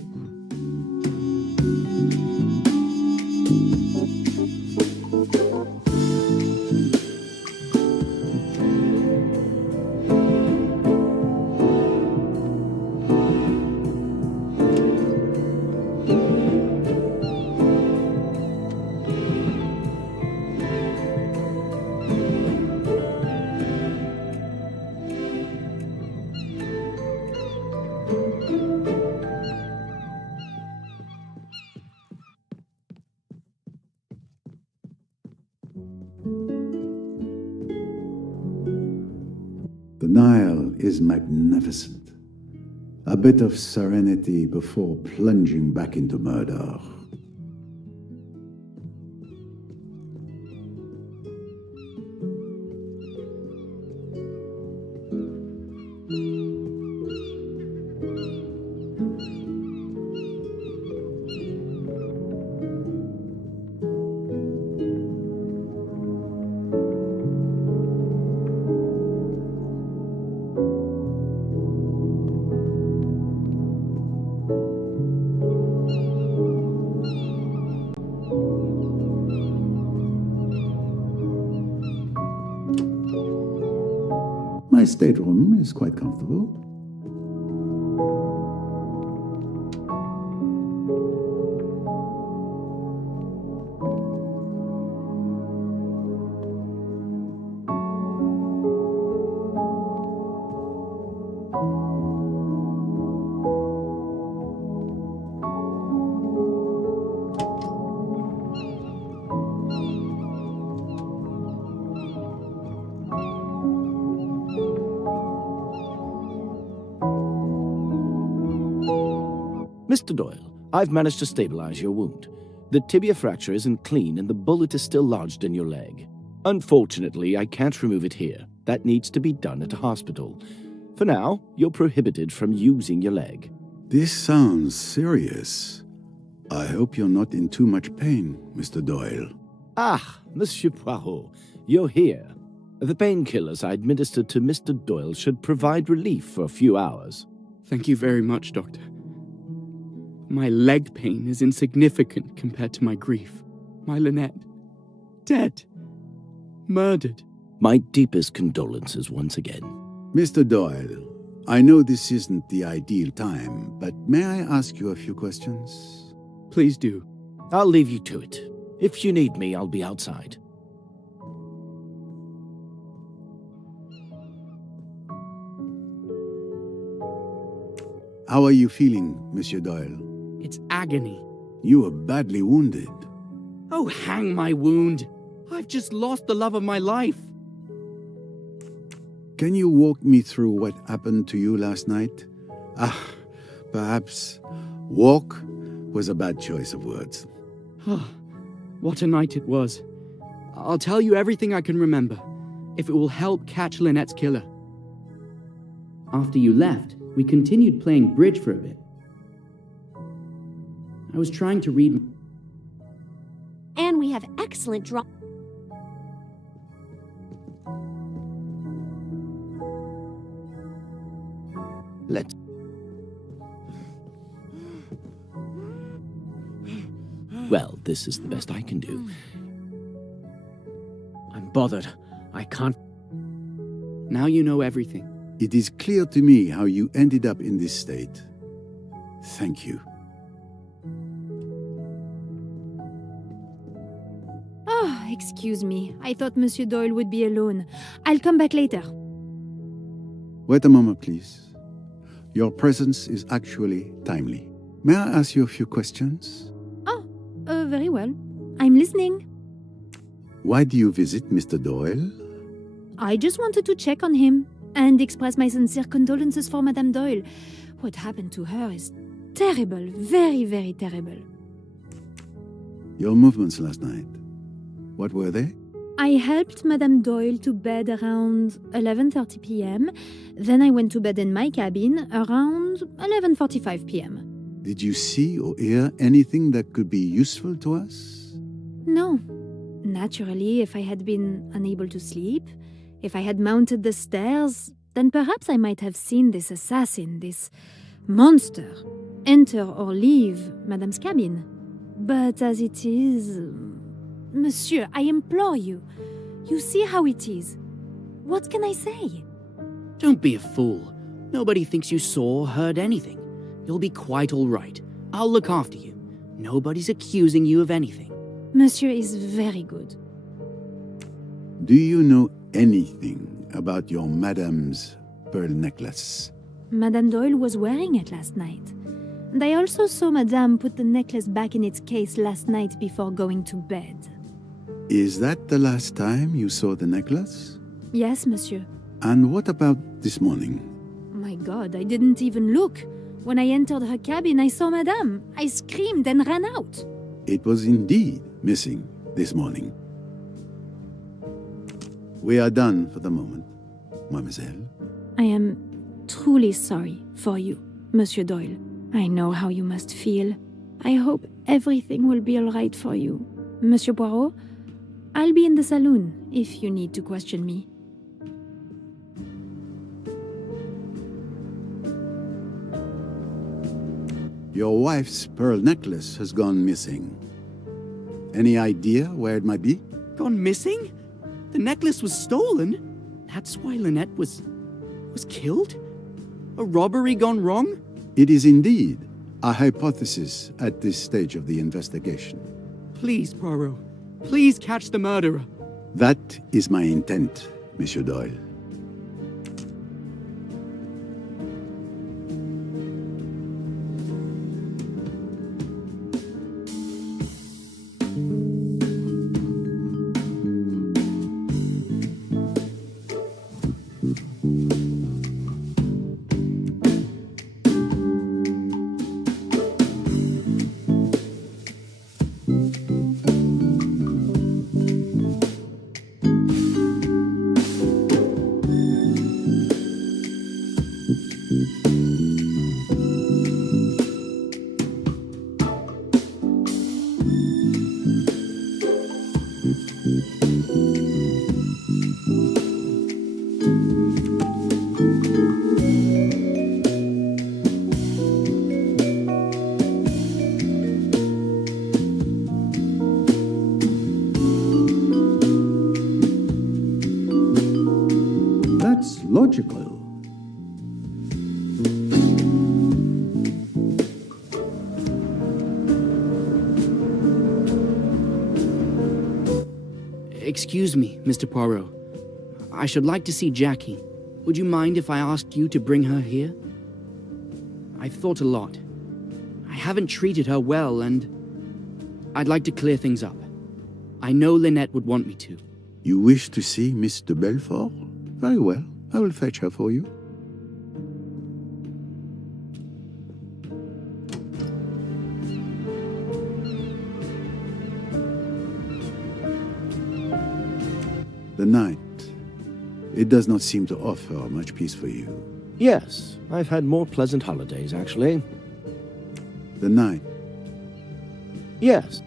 The Nile is magnificent. A bit of serenity before plunging back into murder. My stateroom is quite comfortable. Mr. Doyle, I've managed to stabilize your wound. The tibia fracture isn't clean and the bullet is still lodged in your leg. Unfortunately, I can't remove it here. That needs to be done at a hospital. For now, you're prohibited from using your leg. This sounds serious. I hope you're not in too much pain, Mr. Doyle. Ah, Monsieur Poirot, you're here. The painkillers I administered to Mr. Doyle should provide relief for a few hours. Thank you very much, Doctor. My leg pain is insignificant compared to my grief. My Lynette, dead. Murdered. My deepest condolences once again. Mr. Doyle, I know this isn't the ideal time, but may I ask you a few questions? Please do. I'll leave you to it. If you need me, I'll be outside. How are you feeling, Monsieur Doyle? It's agony. You were badly wounded. Oh, hang my wound. I've just lost the love of my life. Can you walk me through what happened to you last night? Perhaps walk was a bad choice of words. What a night it was. I'll tell you everything I can remember, if it will help catch Lynette's killer. After you left, we continued playing bridge for a bit. I was trying to read... And we have excellent draw. Let's... Well, this is the best I can do. I'm bothered. I can't... Now you know everything. It is clear to me how you ended up in this state. Thank you. Oh, excuse me. I thought Monsieur Doyle would be alone. I'll come back later. Wait a moment, please. Your presence is actually timely. May I ask you a few questions? Very well. I'm listening. Why do you visit Mr. Doyle? I just wanted to check on him and express my sincere condolences for Madame Doyle. What happened to her is terrible, very, very terrible. Your movements last night, what were they? I helped Madame Doyle to bed around 11:30 p.m. Then I went to bed in my cabin around 11:45 p.m. Did you see or hear anything that could be useful to us? No. Naturally, if I had been unable to sleep, if I had mounted the stairs, then perhaps I might have seen this assassin, this monster, enter or leave Madame's cabin. But as it is... Monsieur, I implore you. You see how it is. What can I say? Don't be a fool. Nobody thinks you saw or heard anything. You'll be quite all right. I'll look after you. Nobody's accusing you of anything. Monsieur is very good. Do you know anything about your Madame's pearl necklace? Madame Doyle was wearing it last night. And I also saw Madame put the necklace back in its case last night before going to bed. Is that the last time you saw the necklace? Yes, monsieur. And what about this morning? My God, I didn't even look. When I entered her cabin, I saw Madame. I screamed and ran out. It was indeed missing this morning. We are done for the moment, mademoiselle. I am truly sorry for you, Monsieur Doyle. I know how you must feel. I hope everything will be all right for you. Monsieur Poirot, I'll be in the saloon if you need to question me. Your wife's pearl necklace has gone missing. Any idea where it might be? Gone missing? The necklace was stolen? That's why Lynette was killed? A robbery gone wrong? It is indeed a hypothesis at this stage of the investigation. Please, Poirot. Please catch the murderer. That is my intent, Monsieur Doyle. That's logical. Excuse me, Mr. Poirot. I should like to see Jackie. Would you mind if I asked you to bring her here? I've thought a lot. I haven't treated her well, and I'd like to clear things up. I know Lynette would want me to. You wish to see Miss de Belfort? Very well. I will fetch her for you. The night. It does not seem to offer much peace for you. Yes, I've had more pleasant holidays, actually. The night. Yes.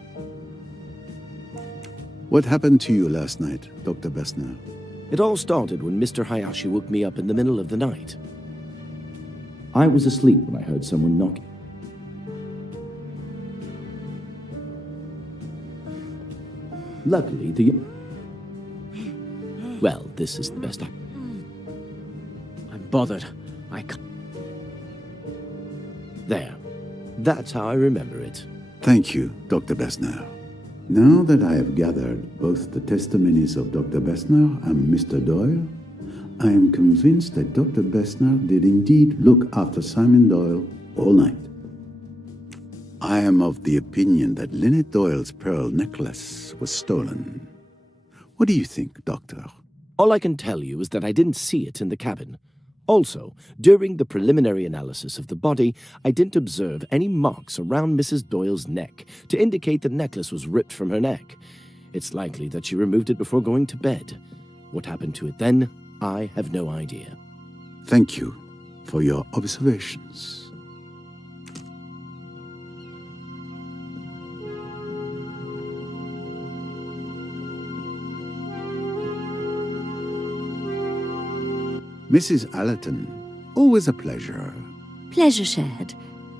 What happened to you last night, Dr. Bessner? It all started when Mr. Hayashi woke me up in the middle of the night. I was asleep when I heard someone knocking. Luckily, Well, this is the best I'm bothered. I can't. There. That's how I remember it. Thank you, Dr. Bessner. Now that I have gathered both the testimonies of Dr. Bessner and Mr. Doyle, I am convinced that Dr. Bessner did indeed look after Simon Doyle all night. I am of the opinion that Lynette Doyle's pearl necklace was stolen. What do you think, Doctor? All I can tell you is that I didn't see it in the cabin. Also, during the preliminary analysis of the body, I didn't observe any marks around Mrs. Doyle's neck to indicate the necklace was ripped from her neck. It's likely that she removed it before going to bed. What happened to it then, I have no idea. Thank you for your observations. Mrs. Allerton, always a pleasure. Pleasure shared,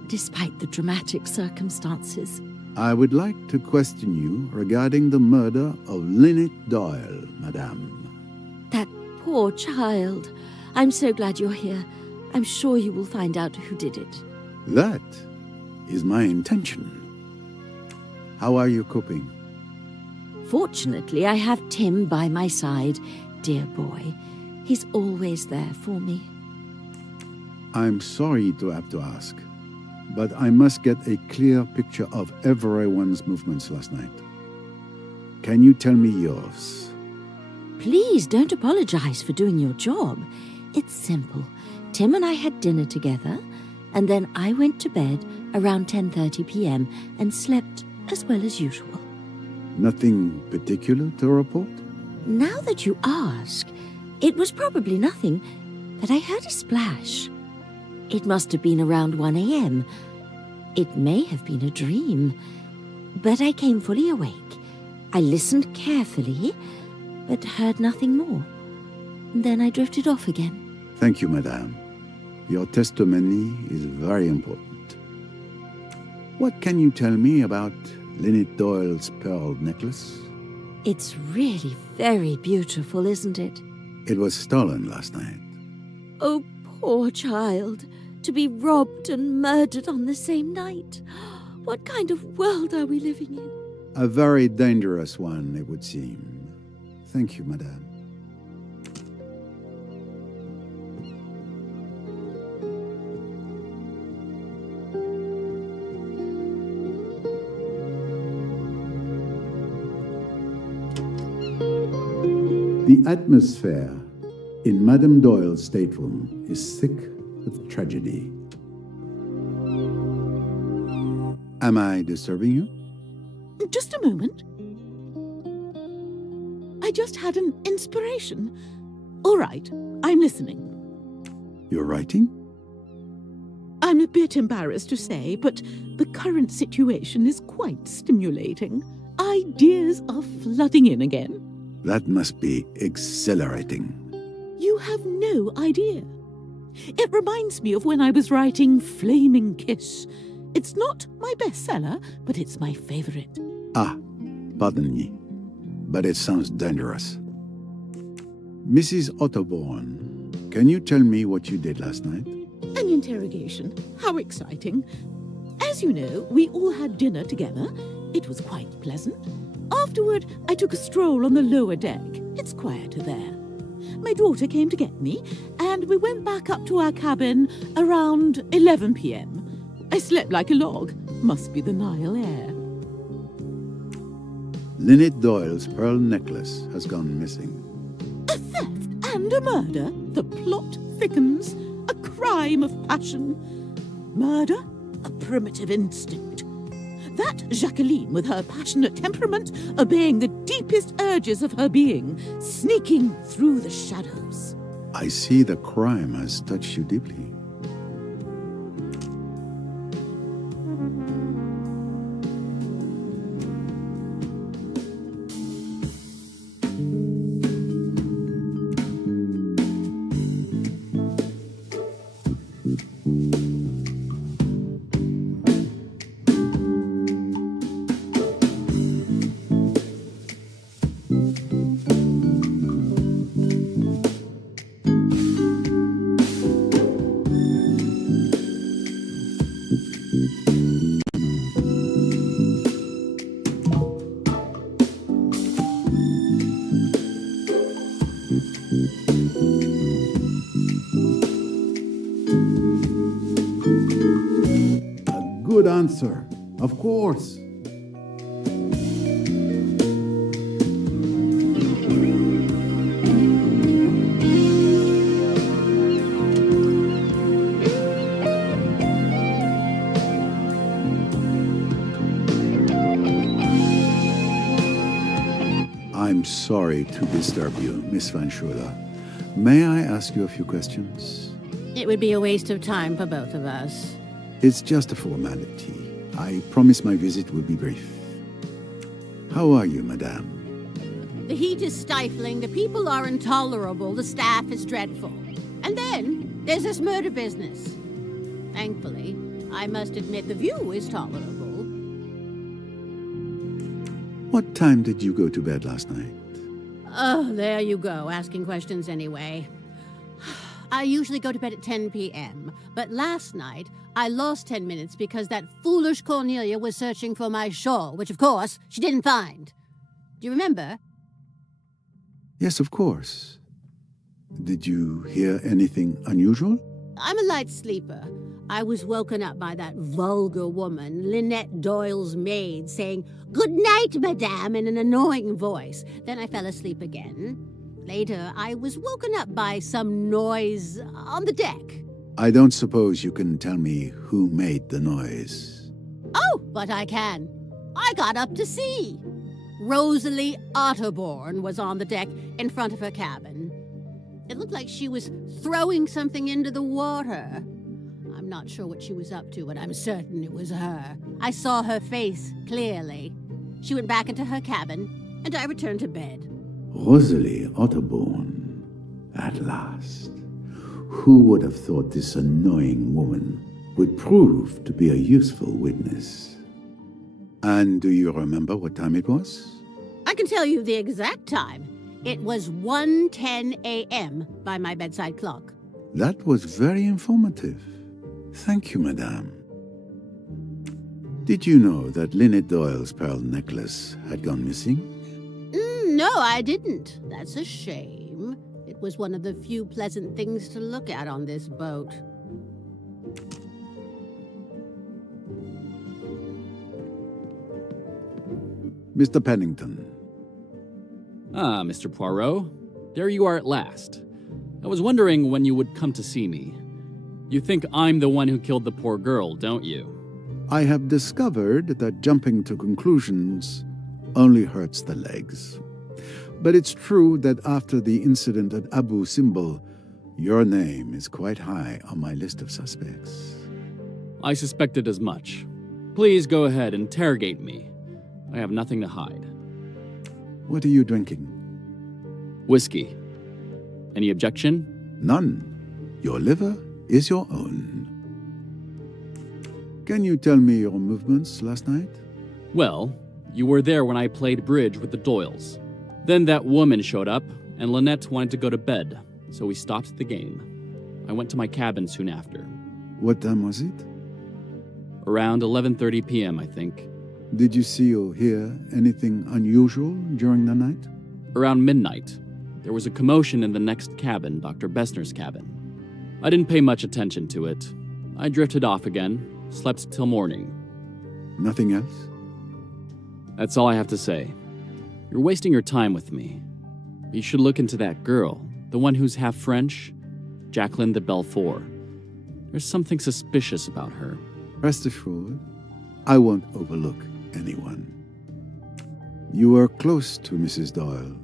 despite the dramatic circumstances. I would like to question you regarding the murder of Lynette Doyle, madame. That poor child. I'm so glad you're here. I'm sure you will find out who did it. That is my intention. How are you coping? Fortunately, I have Tim by my side, dear boy. He's always there for me. I'm sorry to have to ask, but I must get a clear picture of everyone's movements last night. Can you tell me yours? Please don't apologize for doing your job. It's simple. Tim and I had dinner together, and then I went to bed around 10:30 p.m. and slept as well as usual. Nothing particular to report? Now that you ask, it was probably nothing, but I heard a splash. It must have been around 1 a.m. It may have been a dream, but I came fully awake. I listened carefully, but heard nothing more. Then I drifted off again. Thank you, madame. Your testimony is very important. What can you tell me about Lynette Doyle's pearl necklace? It's really very beautiful, isn't it? It was stolen last night. Oh, poor child. To be robbed and murdered on the same night. What kind of world are we living in? A very dangerous one, it would seem. Thank you, madame. The atmosphere in Madame Doyle's stateroom is thick with tragedy. Am I disturbing you? Just a moment. I just had an inspiration. All right, I'm listening. You're writing? I'm a bit embarrassed to say, but the current situation is quite stimulating. Ideas are flooding in again. That must be exhilarating. You have no idea. It reminds me of when I was writing Flaming Kiss. It's not my bestseller, but it's my favorite. Ah, pardon me, but it sounds dangerous. Mrs. Otterborn, can you tell me what you did last night? An interrogation. How exciting. As you know, we all had dinner together. It was quite pleasant. Afterward, I took a stroll on the lower deck. It's quieter there. My daughter came to get me, and we went back up to our cabin around 11 p.m. I slept like a log. Must be the Nile air. Lynette Doyle's pearl necklace has gone missing. A theft and a murder. The plot thickens. A crime of passion. Murder? A primitive instinct. That Jacqueline, with her passionate temperament, obeying the deepest urges of her being, sneaking through the shadows. I see the crime has touched you deeply. Good answer. Of course. I'm sorry to disturb you, Miss Van Schuler. May I ask you a few questions? It would be a waste of time for both of us. It's just a formality. I promise my visit will be brief. How are you, madame? The heat is stifling, the people are intolerable, the staff is dreadful. And then there's this murder business. Thankfully, I must admit the view is tolerable. What time did you go to bed last night? Oh, there you go, asking questions anyway. I usually go to bed at 10 p.m., but last night I lost 10 minutes because that foolish Cornelia was searching for my shawl, which of course she didn't find. Do you remember? Yes, of course. Did you hear anything unusual? I'm a light sleeper. I was woken up by that vulgar woman, Lynette Doyle's maid, saying, "Good night, madame," in an annoying voice. Then I fell asleep again. Later, I was woken up by some noise on the deck. I don't suppose you can tell me who made the noise. Oh, but I can. I got up to see. Rosalie Otterborn was on the deck in front of her cabin. It looked like she was throwing something into the water. I'm not sure what she was up to, but I'm certain it was her. I saw her face clearly. She went back into her cabin, and I returned to bed. Rosalie Otterborn. At last. Who would have thought this annoying woman would prove to be a useful witness? And do you remember what time it was? I can tell you the exact time. It was 1:10 a.m. by my bedside clock. That was very informative. Thank you, madame. Did you know that Lynette Doyle's pearl necklace had gone missing? No, I didn't. That's a shame. It was one of the few pleasant things to look at on this boat. Mr. Pennington. Ah, Mr. Poirot. There you are at last. I was wondering when you would come to see me. You think I'm the one who killed the poor girl, don't you? I have discovered that jumping to conclusions only hurts the legs. But it's true that after the incident at Abu Simbel, your name is quite high on my list of suspects. I suspected as much. Please go ahead, interrogate me. I have nothing to hide. What are you drinking? Whiskey. Any objection? None. Your liver is your own. Can you tell me your movements last night? Well, you were there when I played bridge with the Doyles. Then that woman showed up, and Lynette wanted to go to bed, so we stopped the game. I went to my cabin soon after. What time was it? Around 11:30 p.m., I think. Did you see or hear anything unusual during the night? Around midnight, there was a commotion in the next cabin, Dr. Bessner's cabin. I didn't pay much attention to it. I drifted off again, slept till morning. Nothing else? That's all I have to say. You're wasting your time with me. You should look into that girl, the one who's half French, Jacqueline de Belfort. There's something suspicious about her. Rest assured, I won't overlook anyone. You were close to Mrs. Doyle.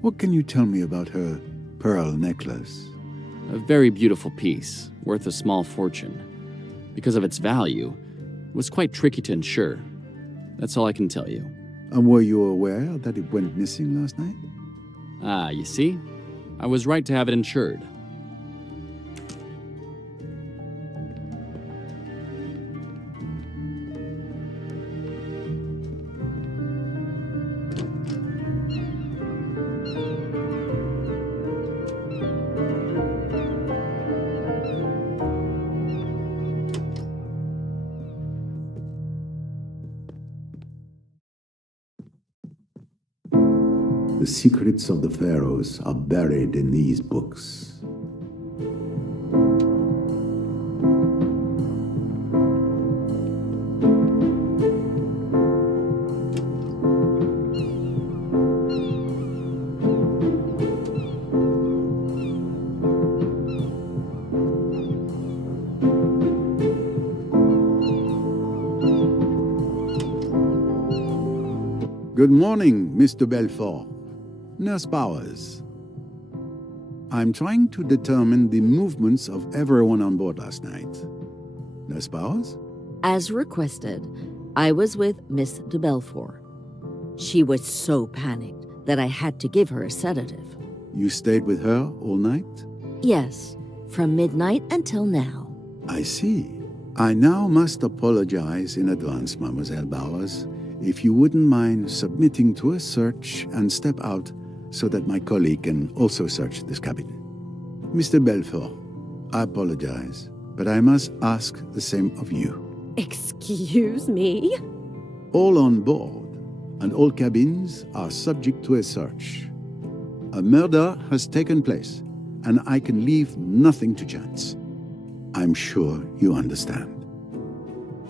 What can you tell me about her pearl necklace? A very beautiful piece, worth a small fortune. Because of its value, it was quite tricky to insure. That's all I can tell you. And were you aware that it went missing last night? Ah, you see? I was right to have it insured. The secrets of the pharaohs are buried in these books. Good morning, Mr. Belfort. Nurse Bowers. I'm trying to determine the movements of everyone on board last night. Nurse Bowers? As requested, I was with Miss de Belfort. She was so panicked that I had to give her a sedative. You stayed with her all night? Yes, from midnight until now. I see. I now must apologize in advance, Mademoiselle Bowers, if you wouldn't mind submitting to a search and step out so that my colleague can also search this cabin. Mr. Belfort, I apologize, but I must ask the same of you. Excuse me? All on board and all cabins are subject to a search. A murder has taken place, and I can leave nothing to chance. I'm sure you understand.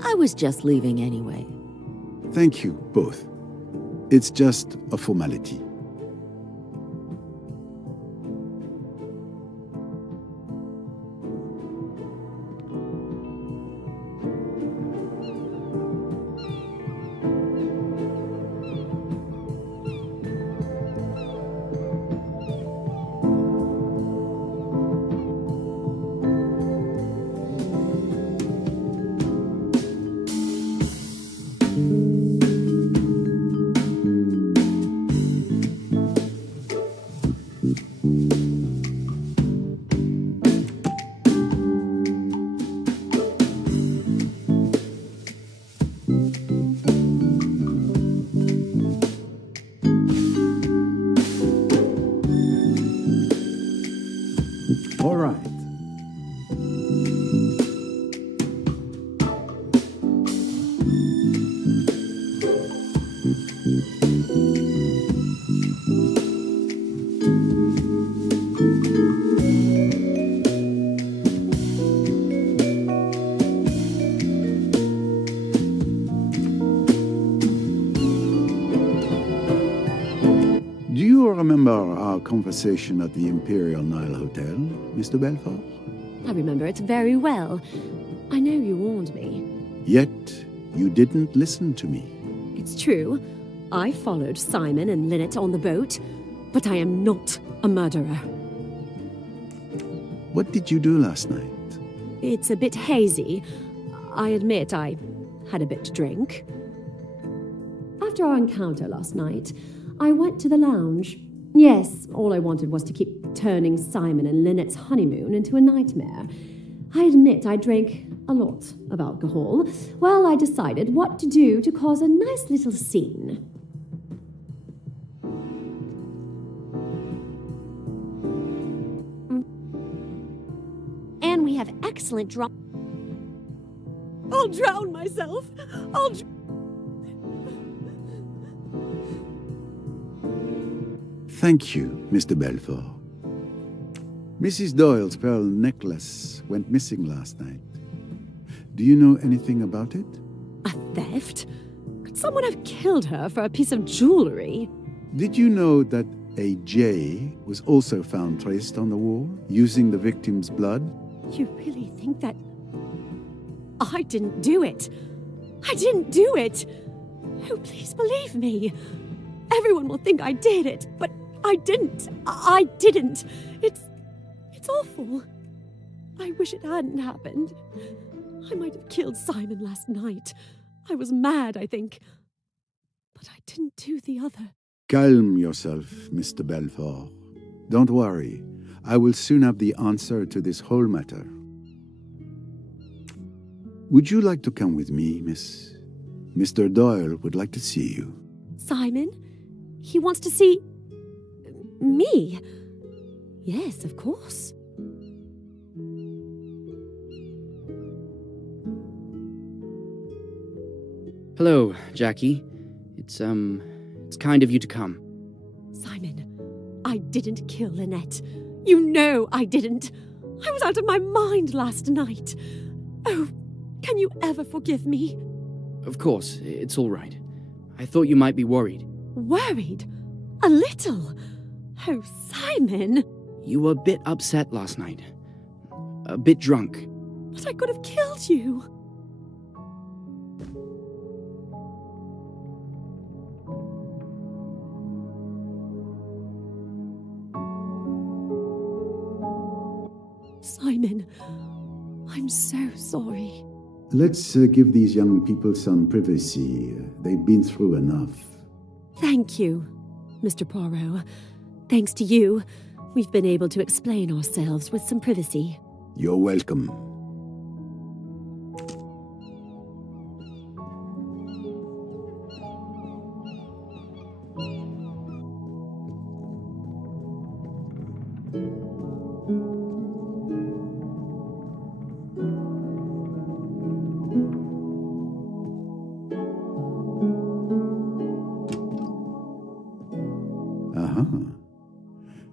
I was just leaving anyway. Thank you, both. It's just a formality. All right. Do you remember our conversation at the Imperial Nile Hotel, Mr. Belfort? I remember it very well. I know you warned me. Yet, you didn't listen to me. It's true. I followed Simon and Lynette on the boat, but I am not a murderer. What did you do last night? It's a bit hazy. I admit I had a bit to drink. After our encounter last night, I went to the lounge. Yes, all I wanted was to keep turning Simon and Lynette's honeymoon into a nightmare. I admit I drank a lot of alcohol. Well, I decided what to do to cause a nice little scene. And we have excellent drama. I'll drown myself. Thank you, Mr. Belfort. Mrs. Doyle's pearl necklace went missing last night. Do you know anything about it? A theft? Could someone have killed her for a piece of jewelry? Did you know that a J was also found traced on the wall, using the victim's blood? You really think that... I didn't do it. I didn't do it. Oh, please believe me. Everyone will think I did it, but I didn't. I didn't. It's awful. I wish it hadn't happened. I might have killed Simon last night. I was mad, I think. But I didn't do the other. Calm yourself, Mr. Belfort. Don't worry. I will soon have the answer to this whole matter. Would you like to come with me, miss? Mr. Doyle would like to see you. Simon? He wants to see... me? Yes, of course. Hello, Jackie. It's kind of you to come. Simon, I didn't kill Lynette. You know I didn't. I was out of my mind last night. Oh, can you ever forgive me? Of course, it's all right. I thought you might be worried. Worried? A little. Oh, Simon. You were a bit upset last night. A bit drunk. But I could have killed you. Simon, I'm so sorry. Let's give these young people some privacy. They've been through enough. Thank you, Mr. Poirot. Thanks to you, we've been able to explain ourselves with some privacy. You're welcome.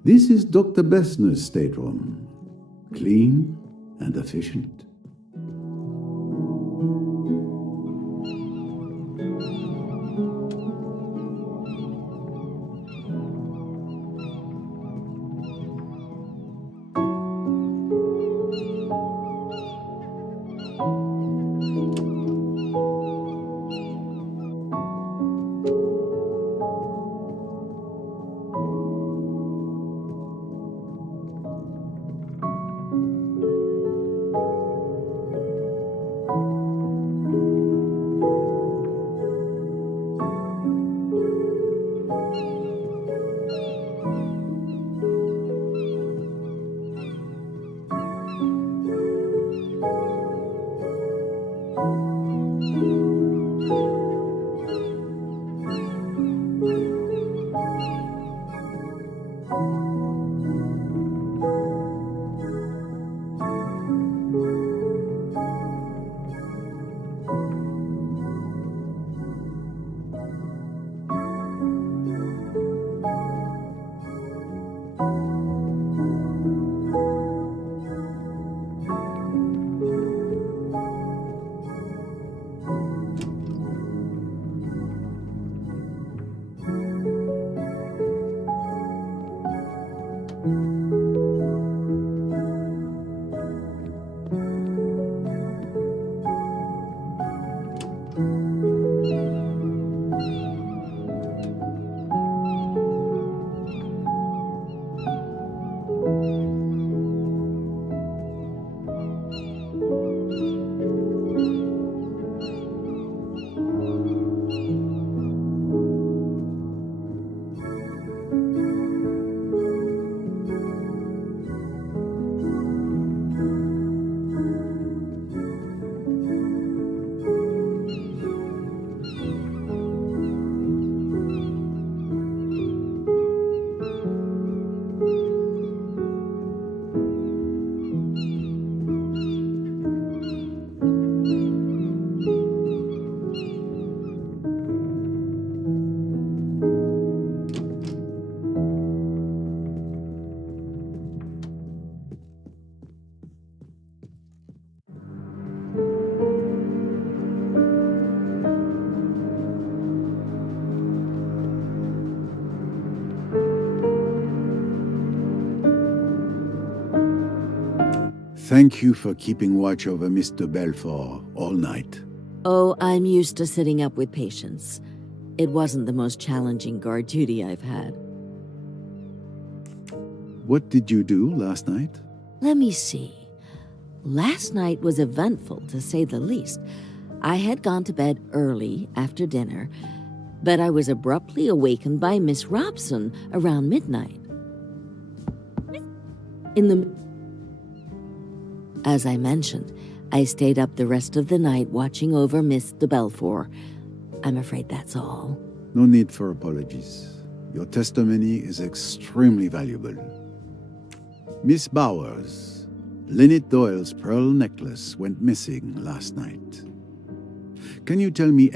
This is Dr. Bessner's stateroom. Clean and efficient. Thank you for keeping watch over Mr. Belfort all night. Oh, I'm used to sitting up with patients. It wasn't the most challenging guard duty I've had. What did you do last night? Let me see. Last night was eventful, to say the least. I had gone to bed early after dinner, but I was abruptly awakened by Miss Robson around midnight. As I mentioned, I stayed up the rest of the night watching over Miss de Belfort. I'm afraid that's all. No need for apologies. Your testimony is extremely valuable. Miss Bowers, Lynette Doyle's pearl necklace went missing last night. Can you tell me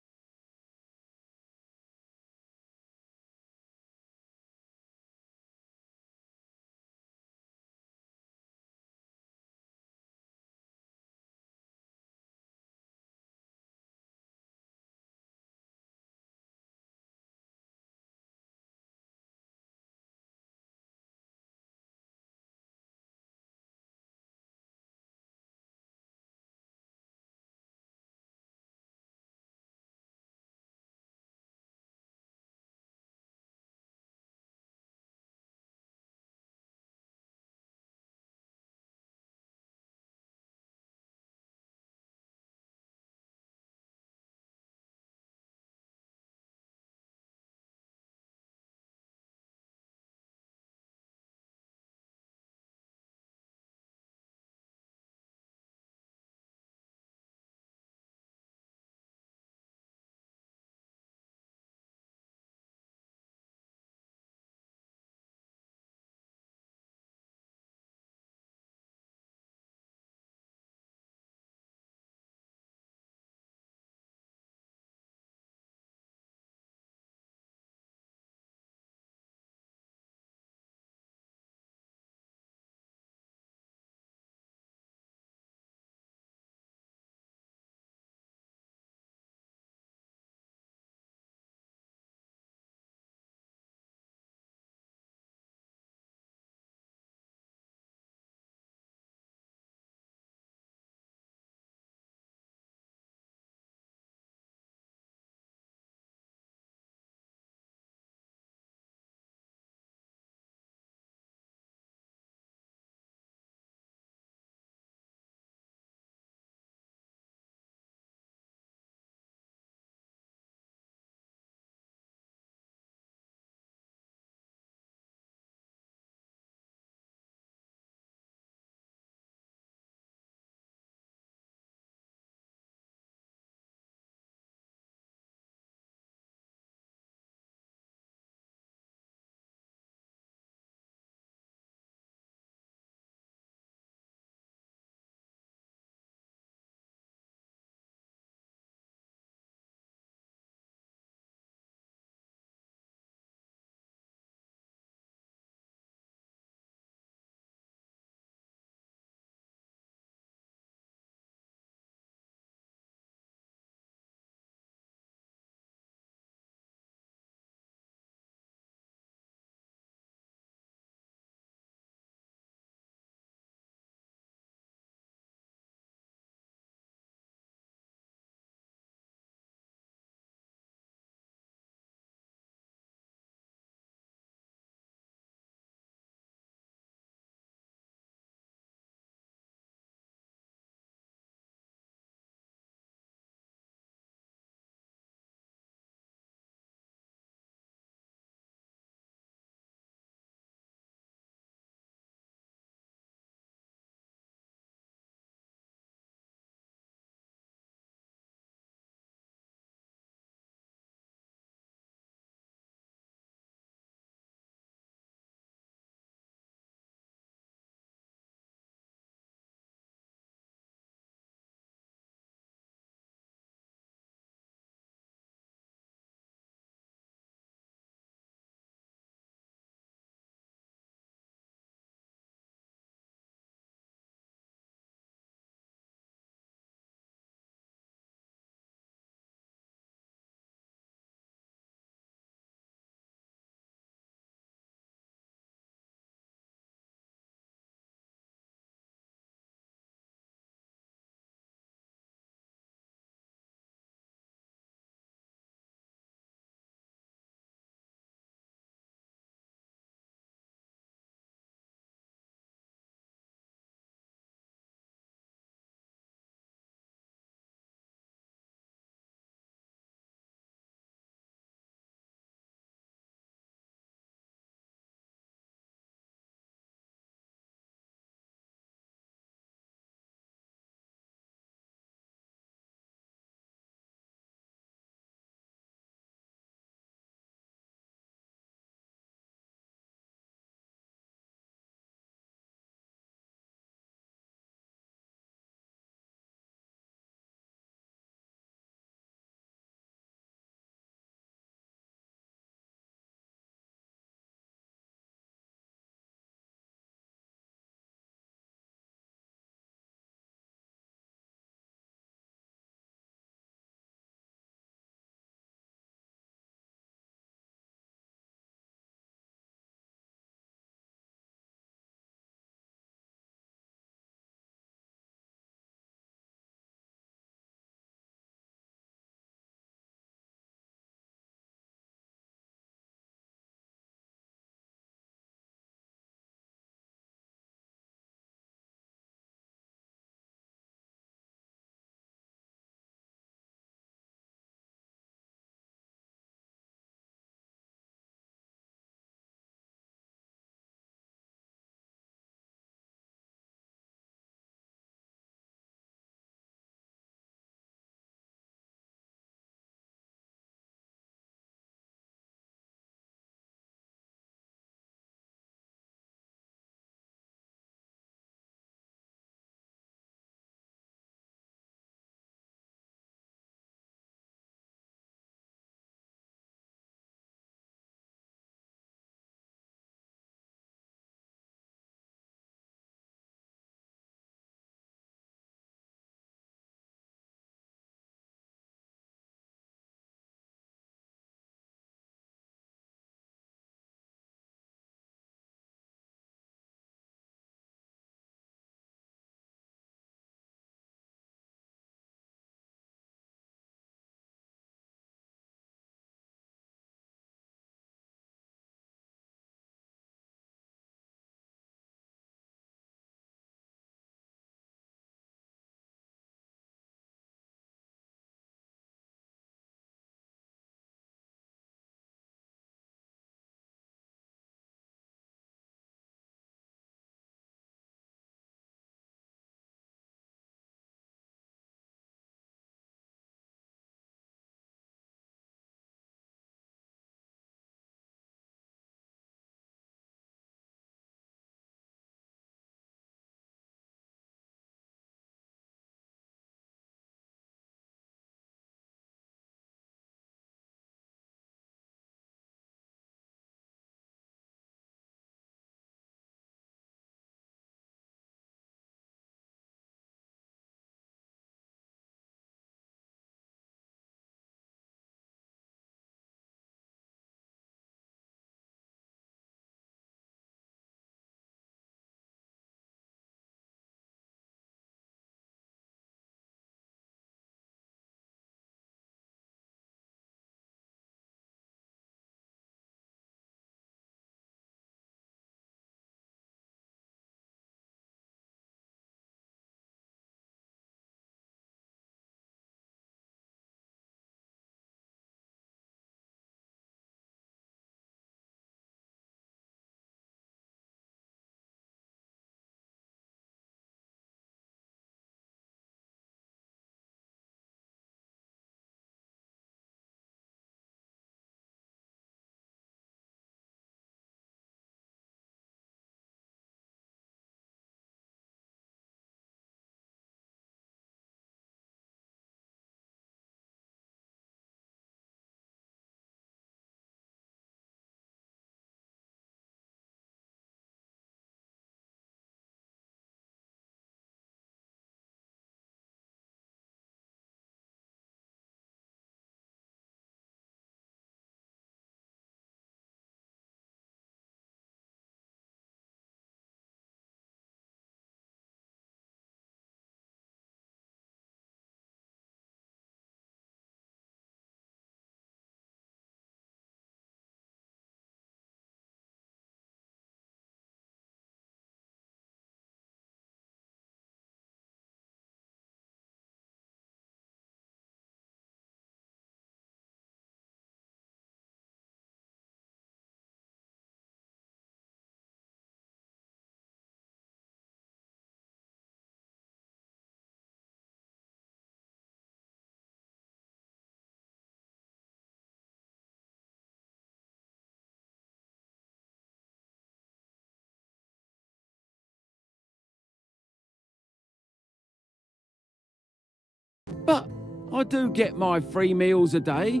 But I do get my 3 meals a day,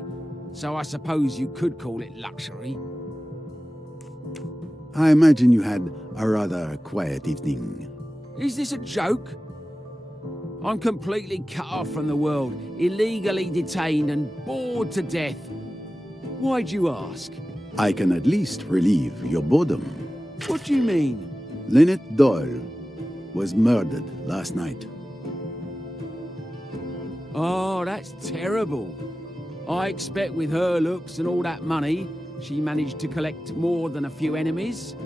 so I suppose you could call it luxury. I imagine you had a rather quiet evening. Is this a joke? I'm completely cut off from the world, illegally detained and bored to death. Why'd you ask? I can at least relieve your boredom. What do you mean? Lynette Doyle was murdered last night. Oh, that's terrible. I expect with her looks and all that money, she managed to collect more than a few enemies.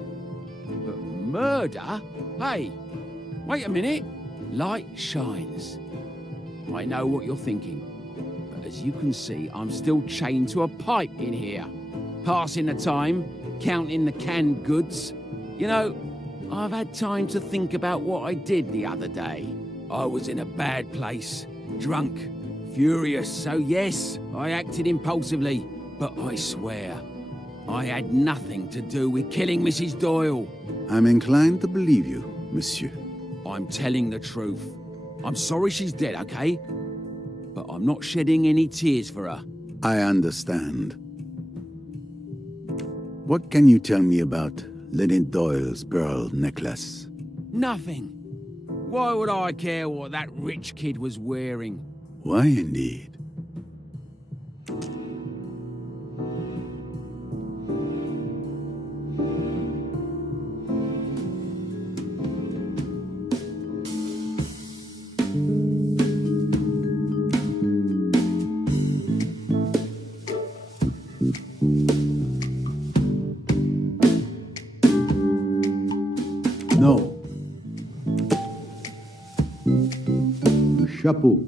But murder? Hey, wait a minute. Light shines. I know what you're thinking. But as you can see, I'm still chained to a pipe in here. Passing the time, counting the canned goods. You know, I've had time to think about what I did the other day. I was in a bad place, drunk, furious, so yes, I acted impulsively. But I swear, I had nothing to do with killing Mrs. Doyle. I'm inclined to believe you, monsieur. I'm telling the truth. I'm sorry she's dead, okay? But I'm not shedding any tears for her. I understand. What can you tell me about Lynette Doyle's pearl necklace? Nothing. Why would I care what that rich kid was wearing? Why indeed? No. Chapeau.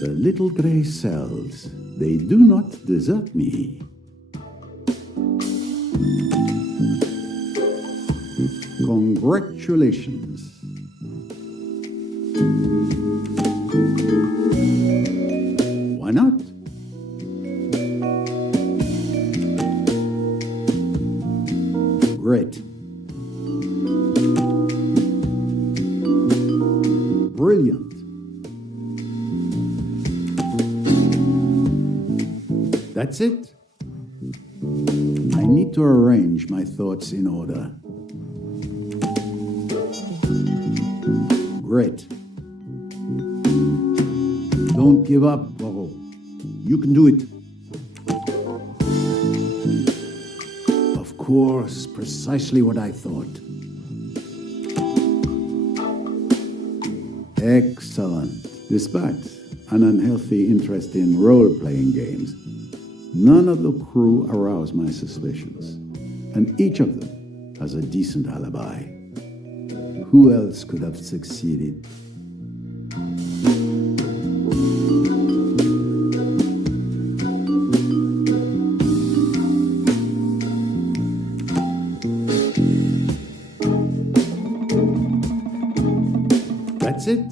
The little grey cells, they do not desert me. Congratulations. Why not? Great. Brilliant. That's it. I need to arrange my thoughts in order. Great. Don't give up, Poirot. You can do it. Of course, precisely what I thought. Excellent. Despite an unhealthy interest in role-playing games, none of the crew aroused my suspicions, and each of them has a decent alibi. Who else could have succeeded? That's it.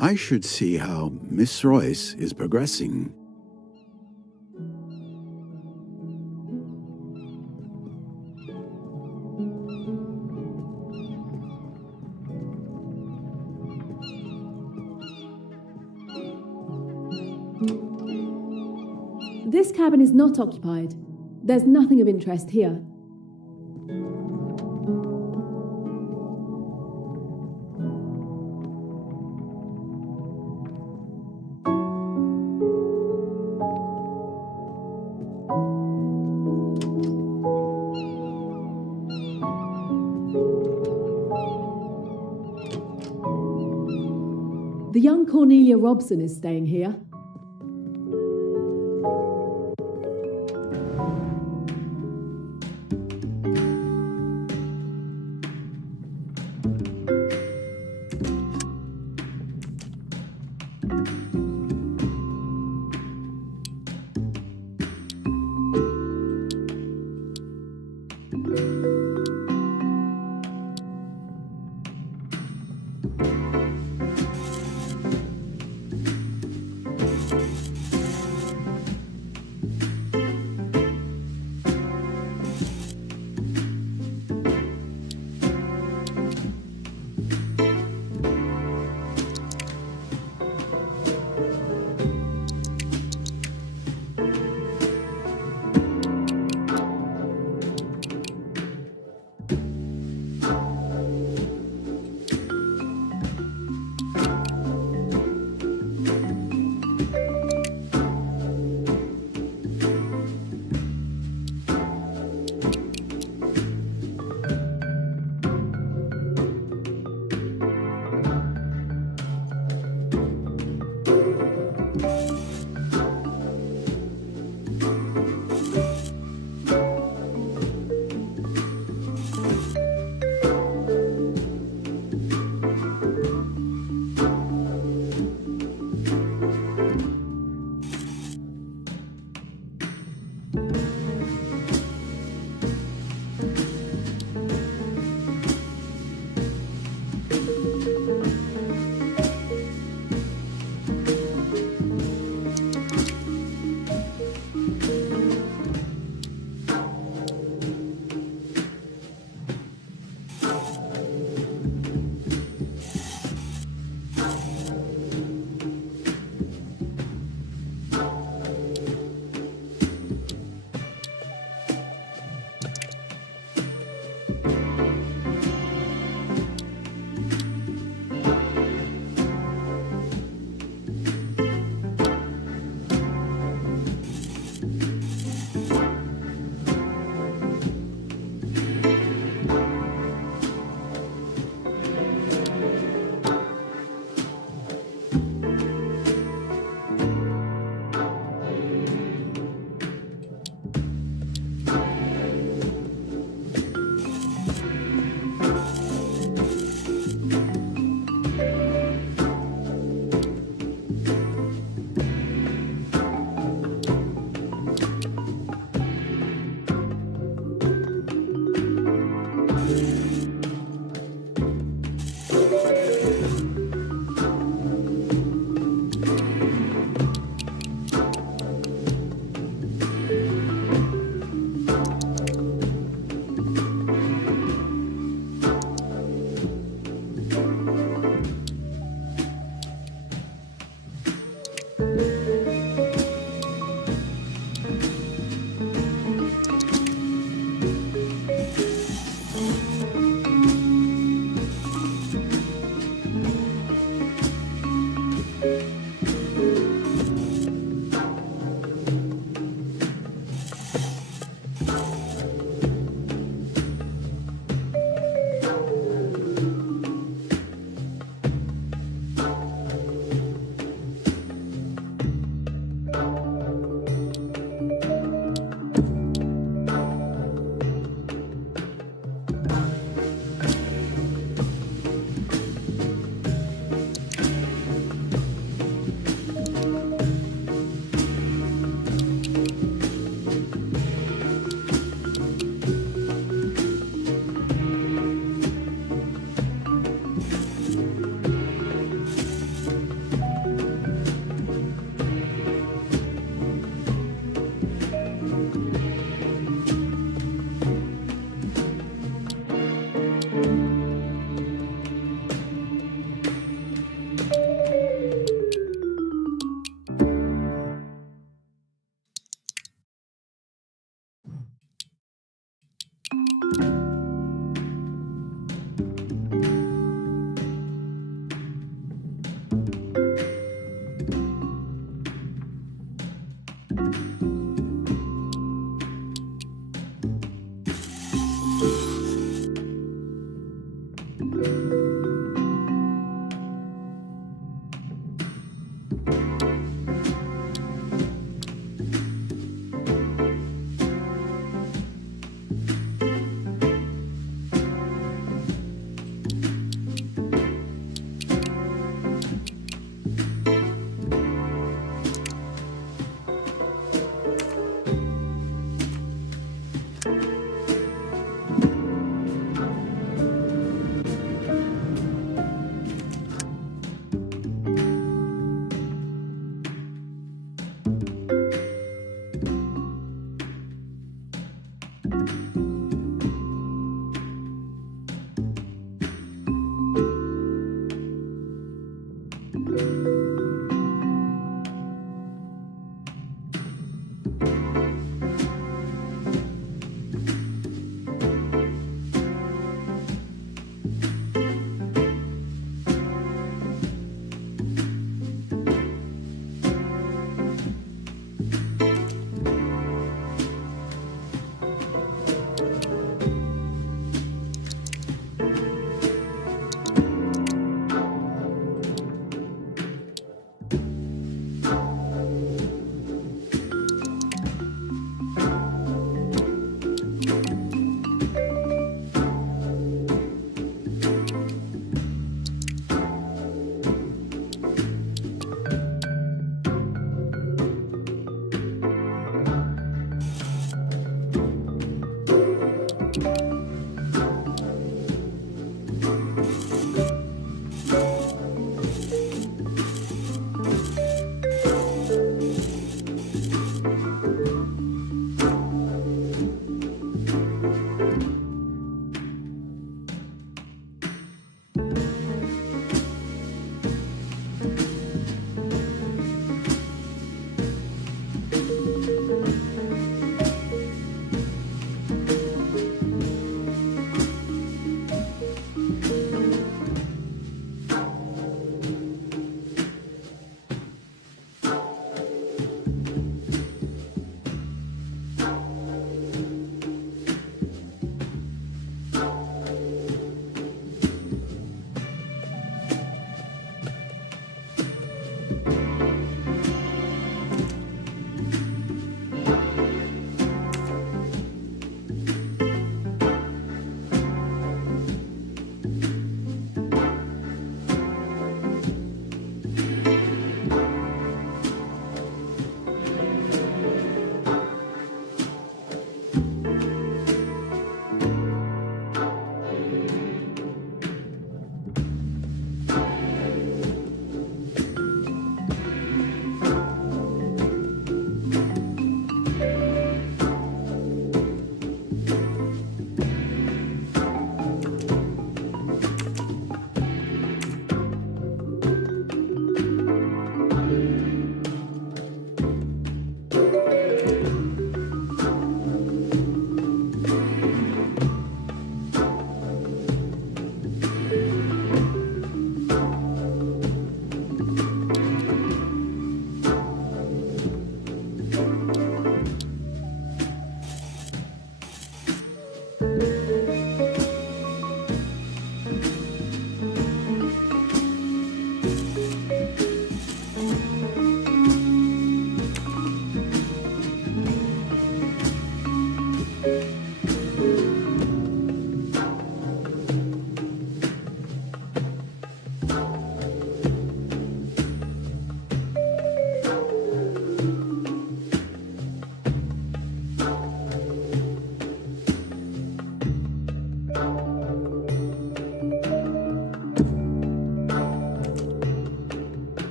I should see how Miss Royce is progressing. This cabin is not occupied. There's nothing of interest here. The young Cornelia Robson is staying here.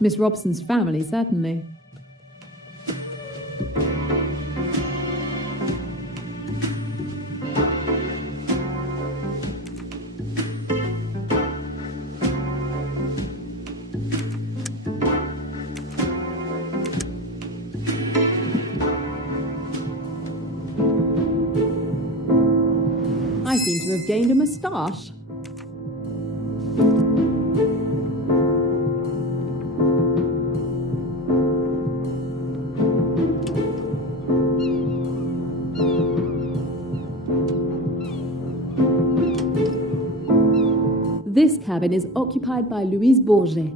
Miss Robson's family, certainly. I seem to have gained a moustache. This cabin is occupied by Louise Bourget.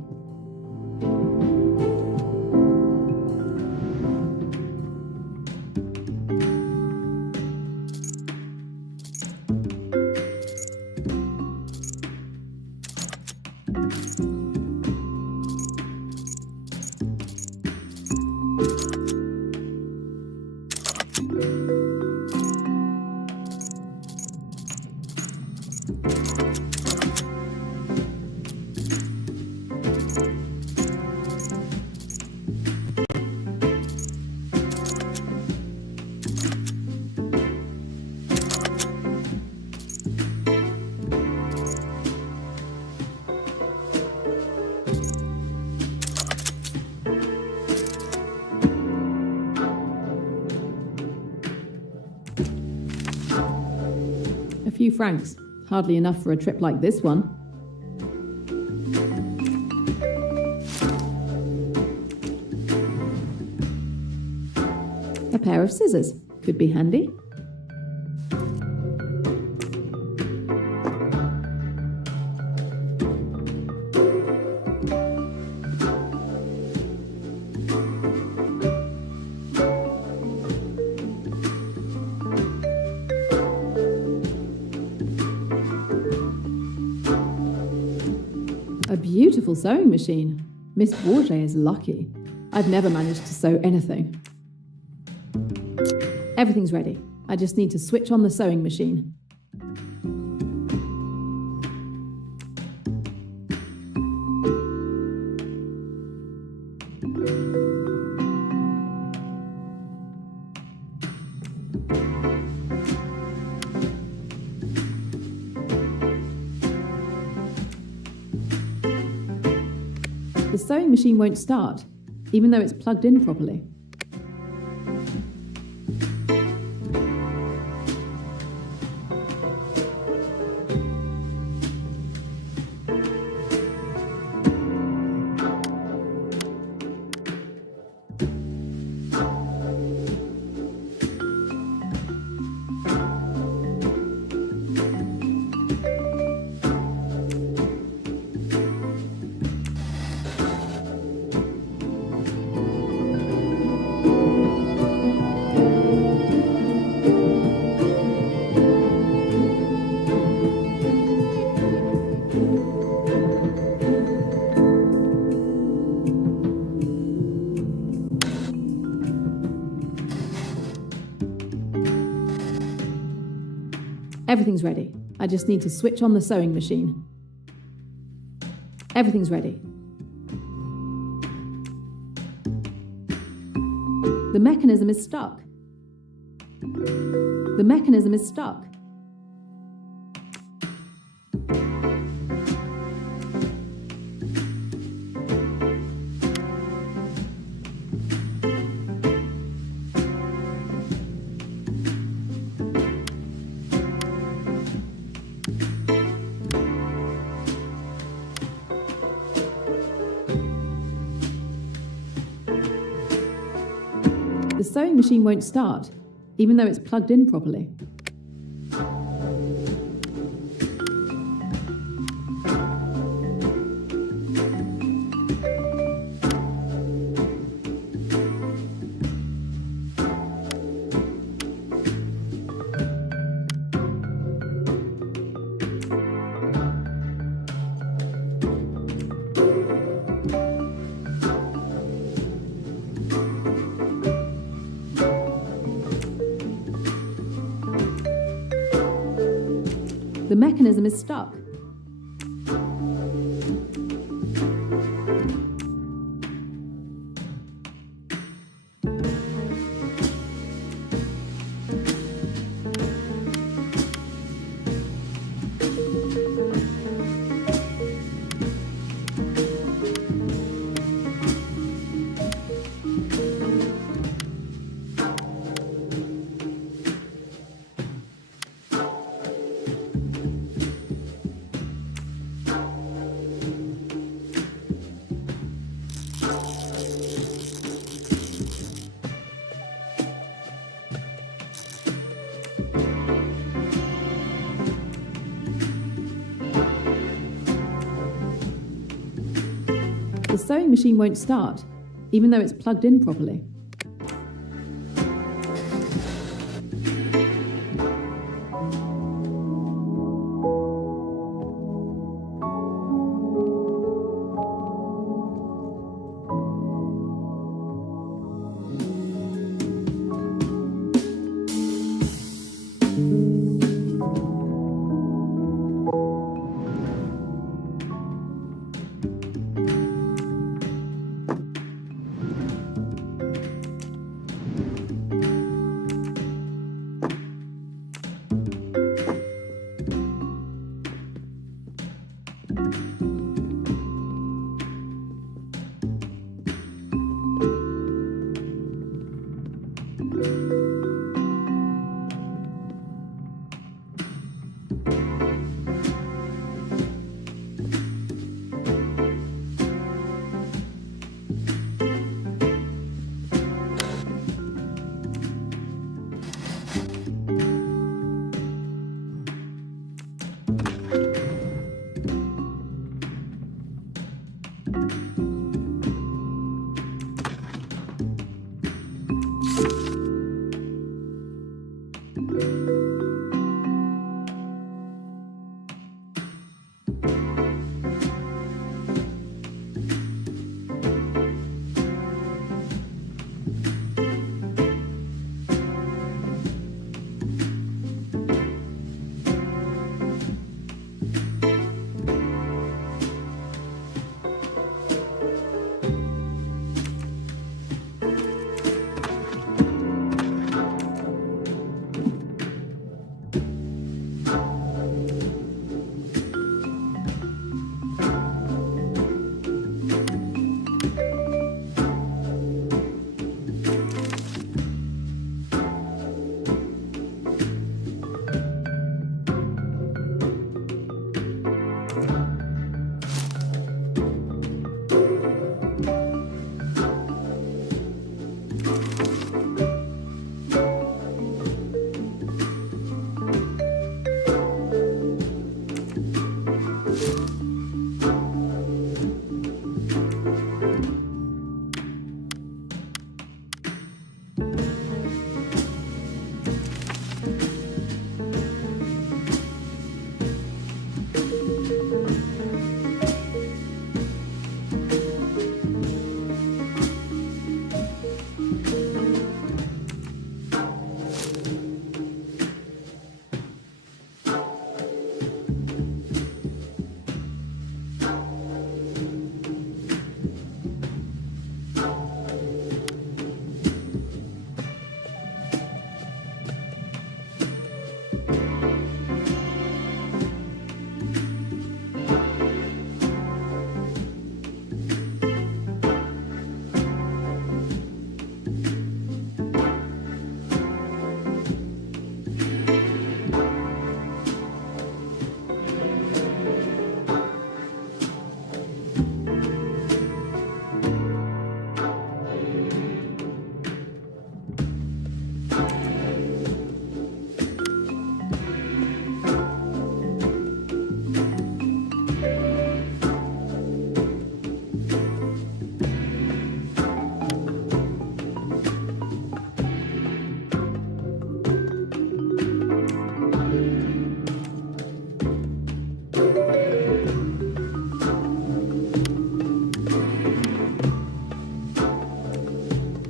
A few francs. Hardly enough for a trip like this one. A pair of scissors. Could be handy. A beautiful sewing machine. Miss Bourget is lucky. I've never managed to sew anything. Everything's ready. I just need to switch on the sewing machine. The sewing machine won't start, even though it's plugged in properly. Everything's ready. I just need to switch on the sewing machine. Everything's ready. The mechanism is stuck. The mechanism is stuck. The sewing machine won't start, even though it's plugged in properly. The mechanism is stuck. The sewing machine won't start, even though it's plugged in properly.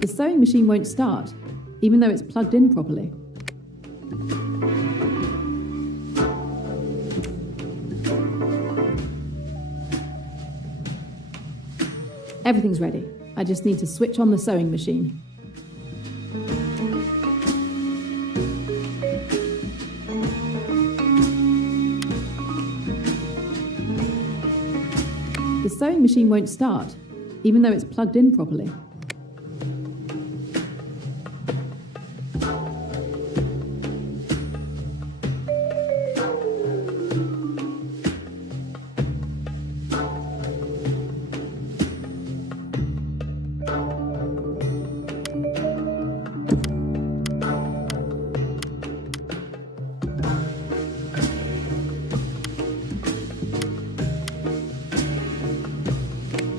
The sewing machine won't start, even though it's plugged in properly. Everything's ready. I just need to switch on the sewing machine. The sewing machine won't start, even though it's plugged in properly.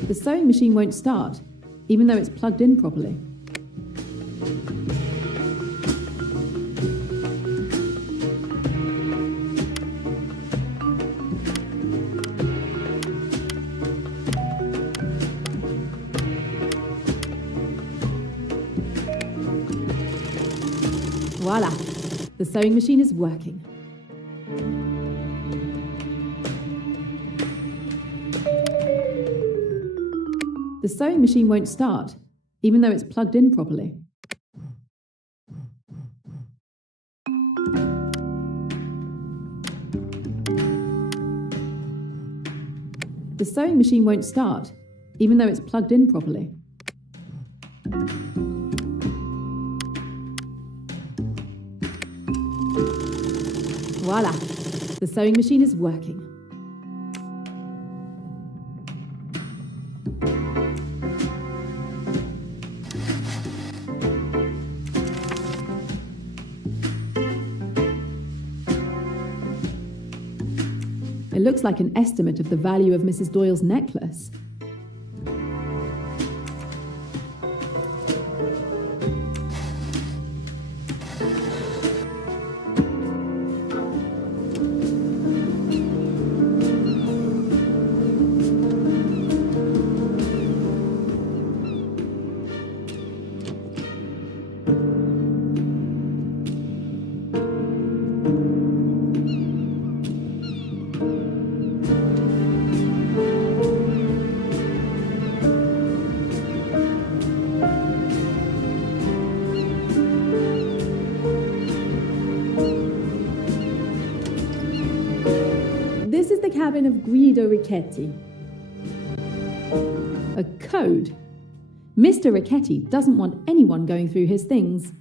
The sewing machine won't start, even though it's plugged in properly. Voila! The sewing machine is working. The sewing machine won't start, even though it's plugged in properly. The sewing machine won't start, even though it's plugged in properly. Voila! The sewing machine is working. It looks like an estimate of the value of Mrs. Doyle's necklace. This is the cabin of Guido Richetti. A code. Mr. Richetti doesn't want anyone going through his things.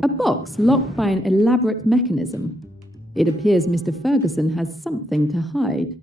A box locked by an elaborate mechanism. It appears Mr. Ferguson has something to hide.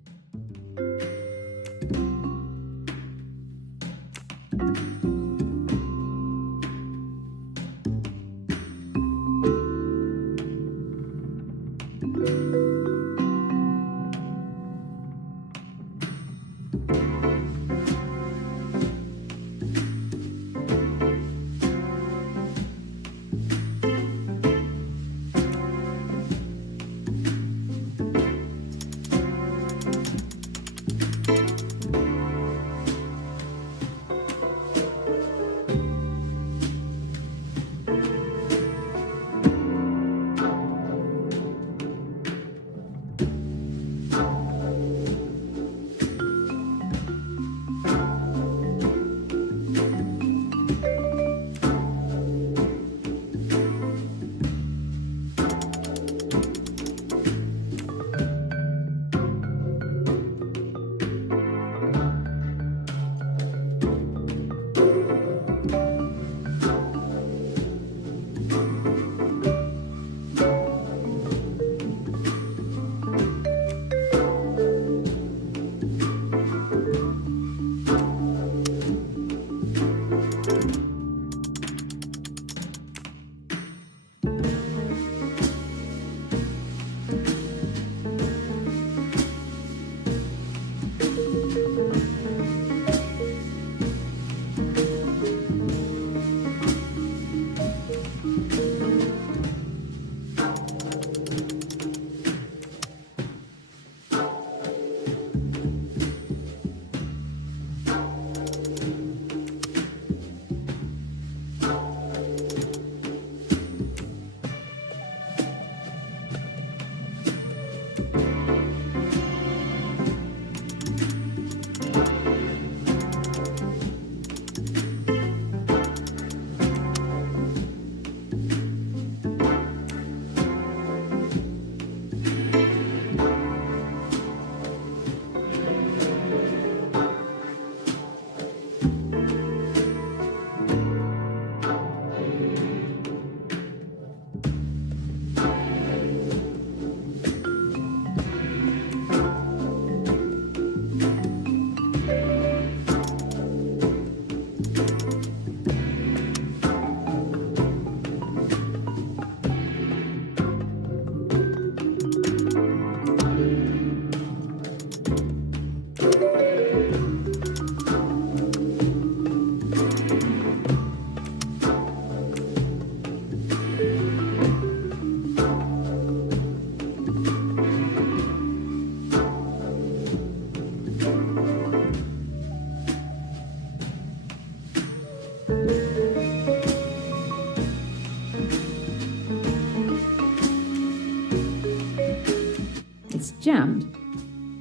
Jammed.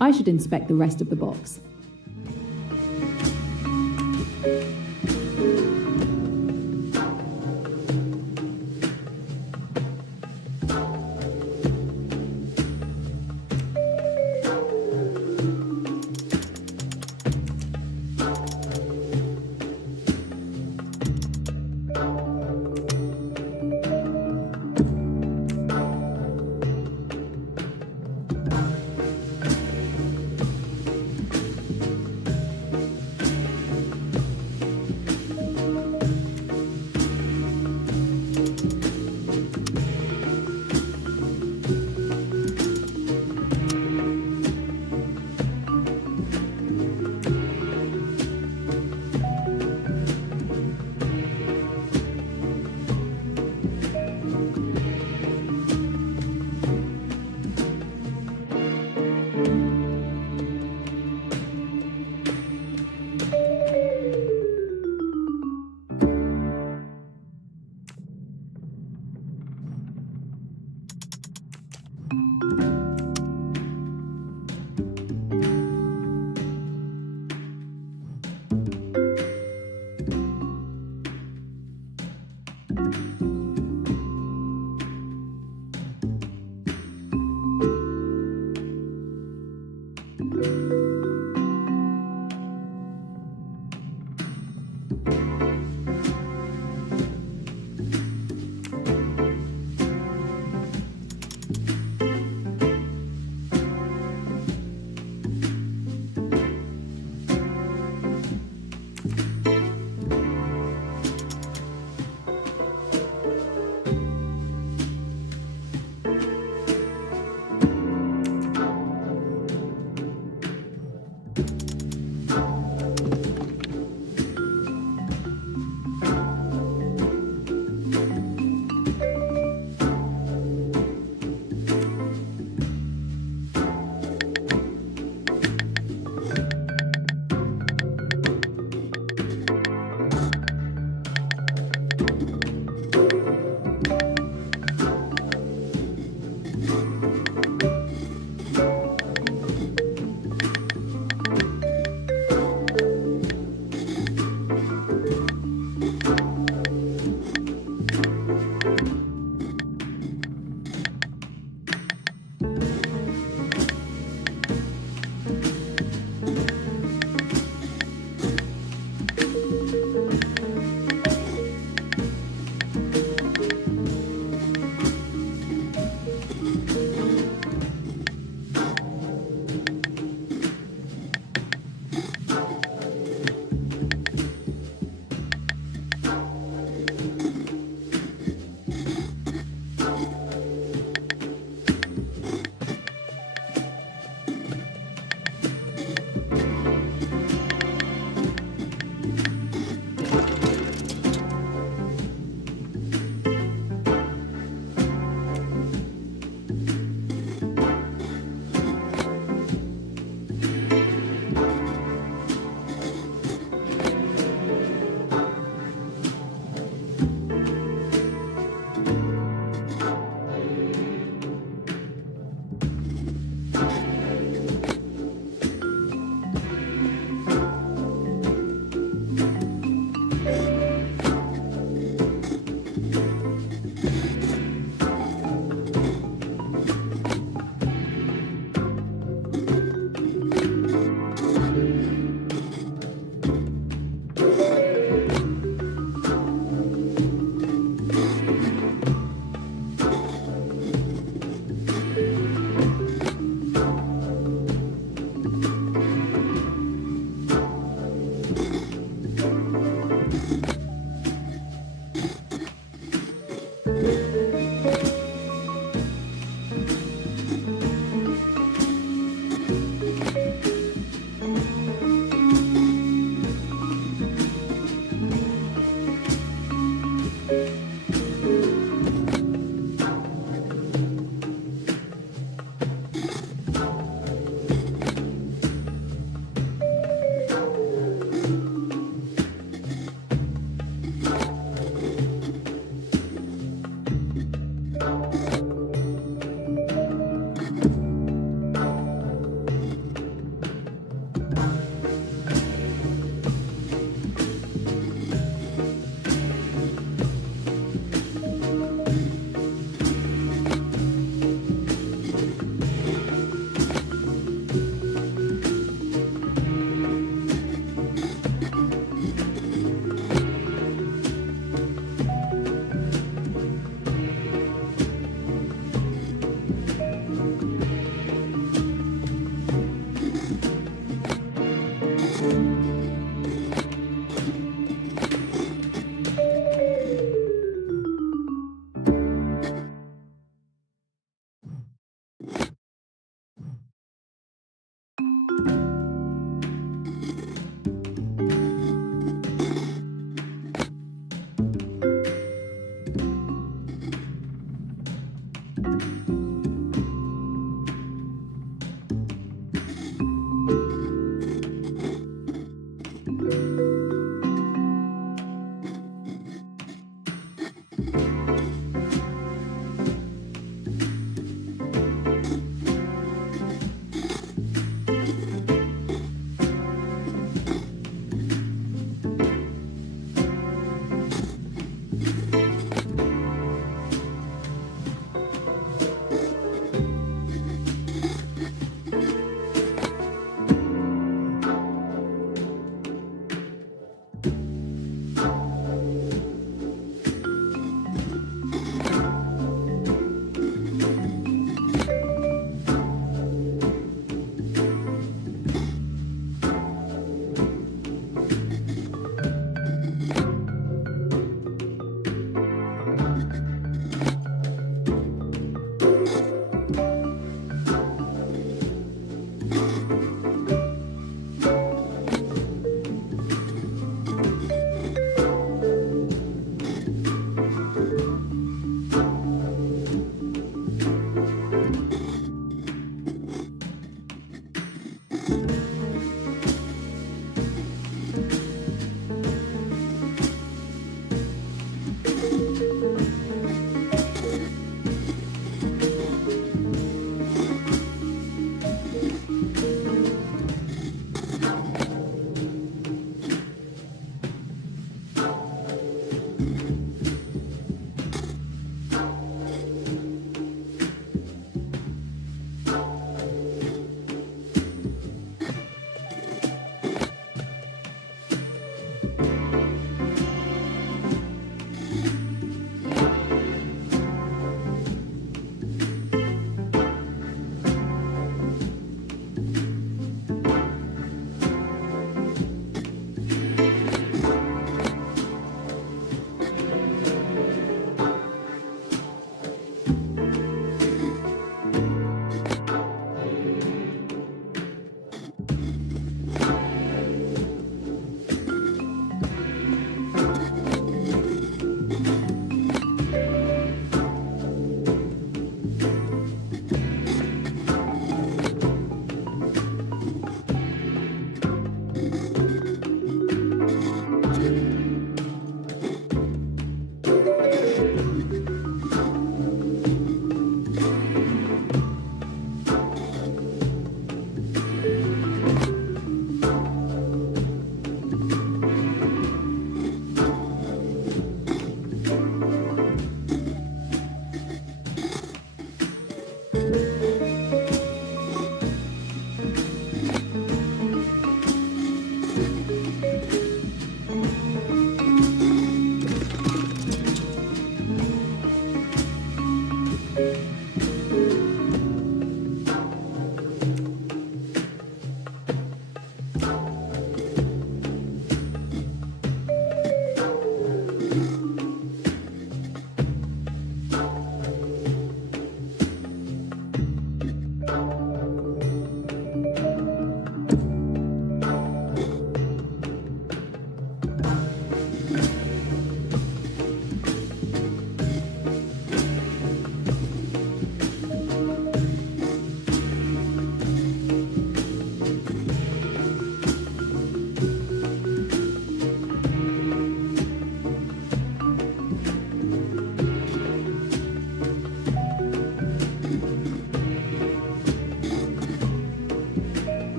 I should inspect the rest of the box.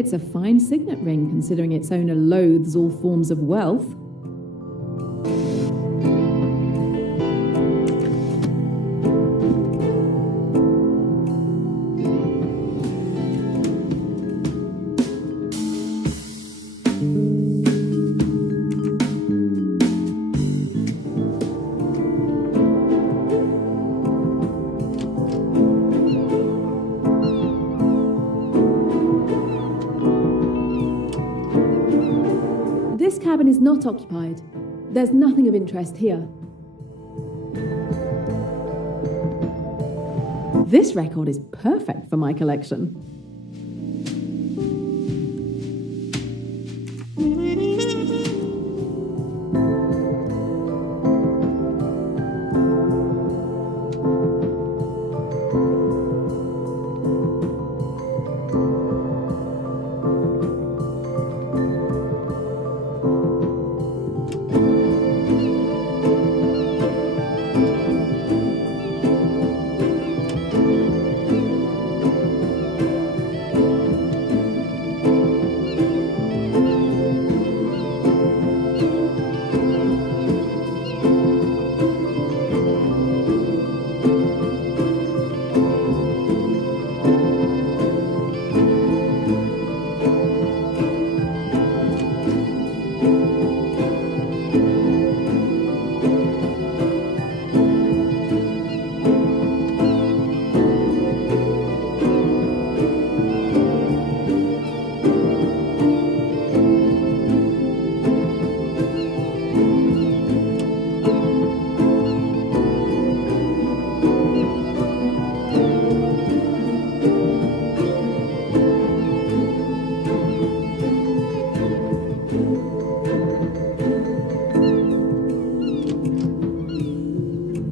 It's a fine signet ring, considering its owner loathes all forms of wealth. This cabin is not occupied. There's nothing of interest here. This record is perfect for my collection.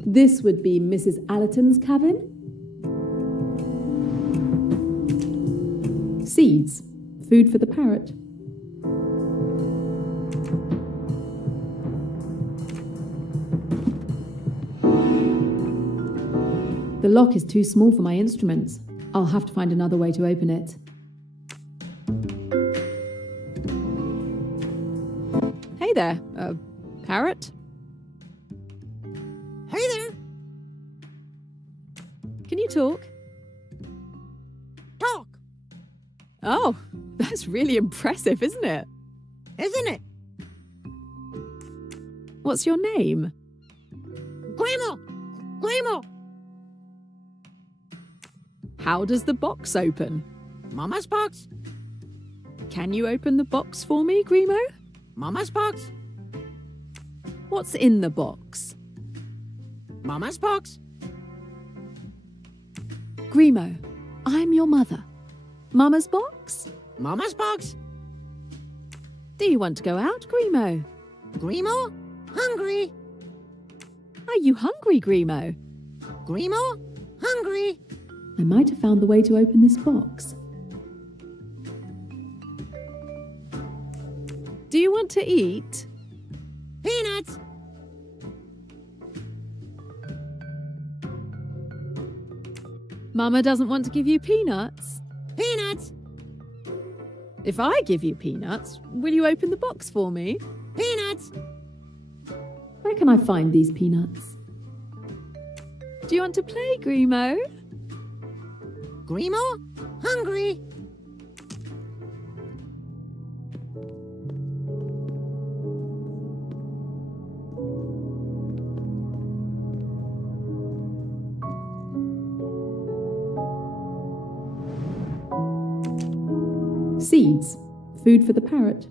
This would be Mrs. Allerton's cabin. Seeds, food for the parrot. The lock is too small for my instruments. I'll have to find another way to open it. Hey there, parrot. Hey there. Can you talk? Talk. Oh, that's really impressive, isn't it? Isn't it? What's your name? Grandma. Grandma. How does the box open? Mama's box. Can you open the box for me, Grimo? Mama's box. What's in the box? Mama's box. Grimo, I'm your mother. Mama's box? Mama's box. Do you want to go out, Grimo? Grimo? Hungry. Are you hungry, Grimo? Grimo? Hungry. I might have found the way to open this box. Do you want to eat? Peanuts. Mama doesn't want to give you peanuts. Peanuts. If I give you peanuts, will you open the box for me? Peanuts. Where can I find these peanuts? Do you want to play, Grimo? Grimo? Hungry. Seeds, food for the parrot.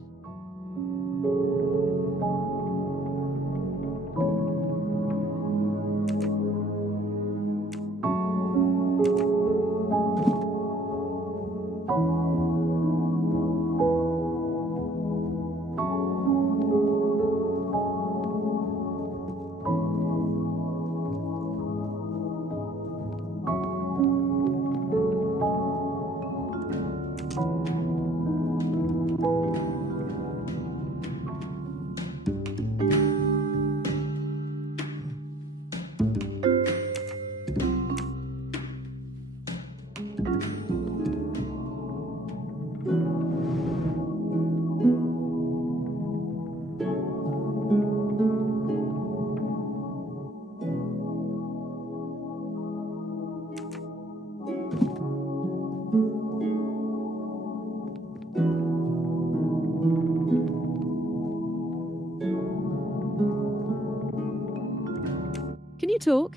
you talk?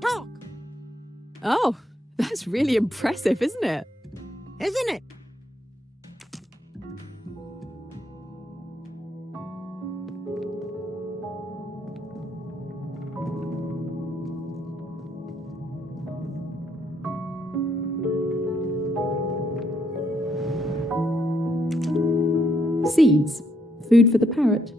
Talk, Oh, that's really impressive, isn't it? isn't it? Seeds. Food for the parrot.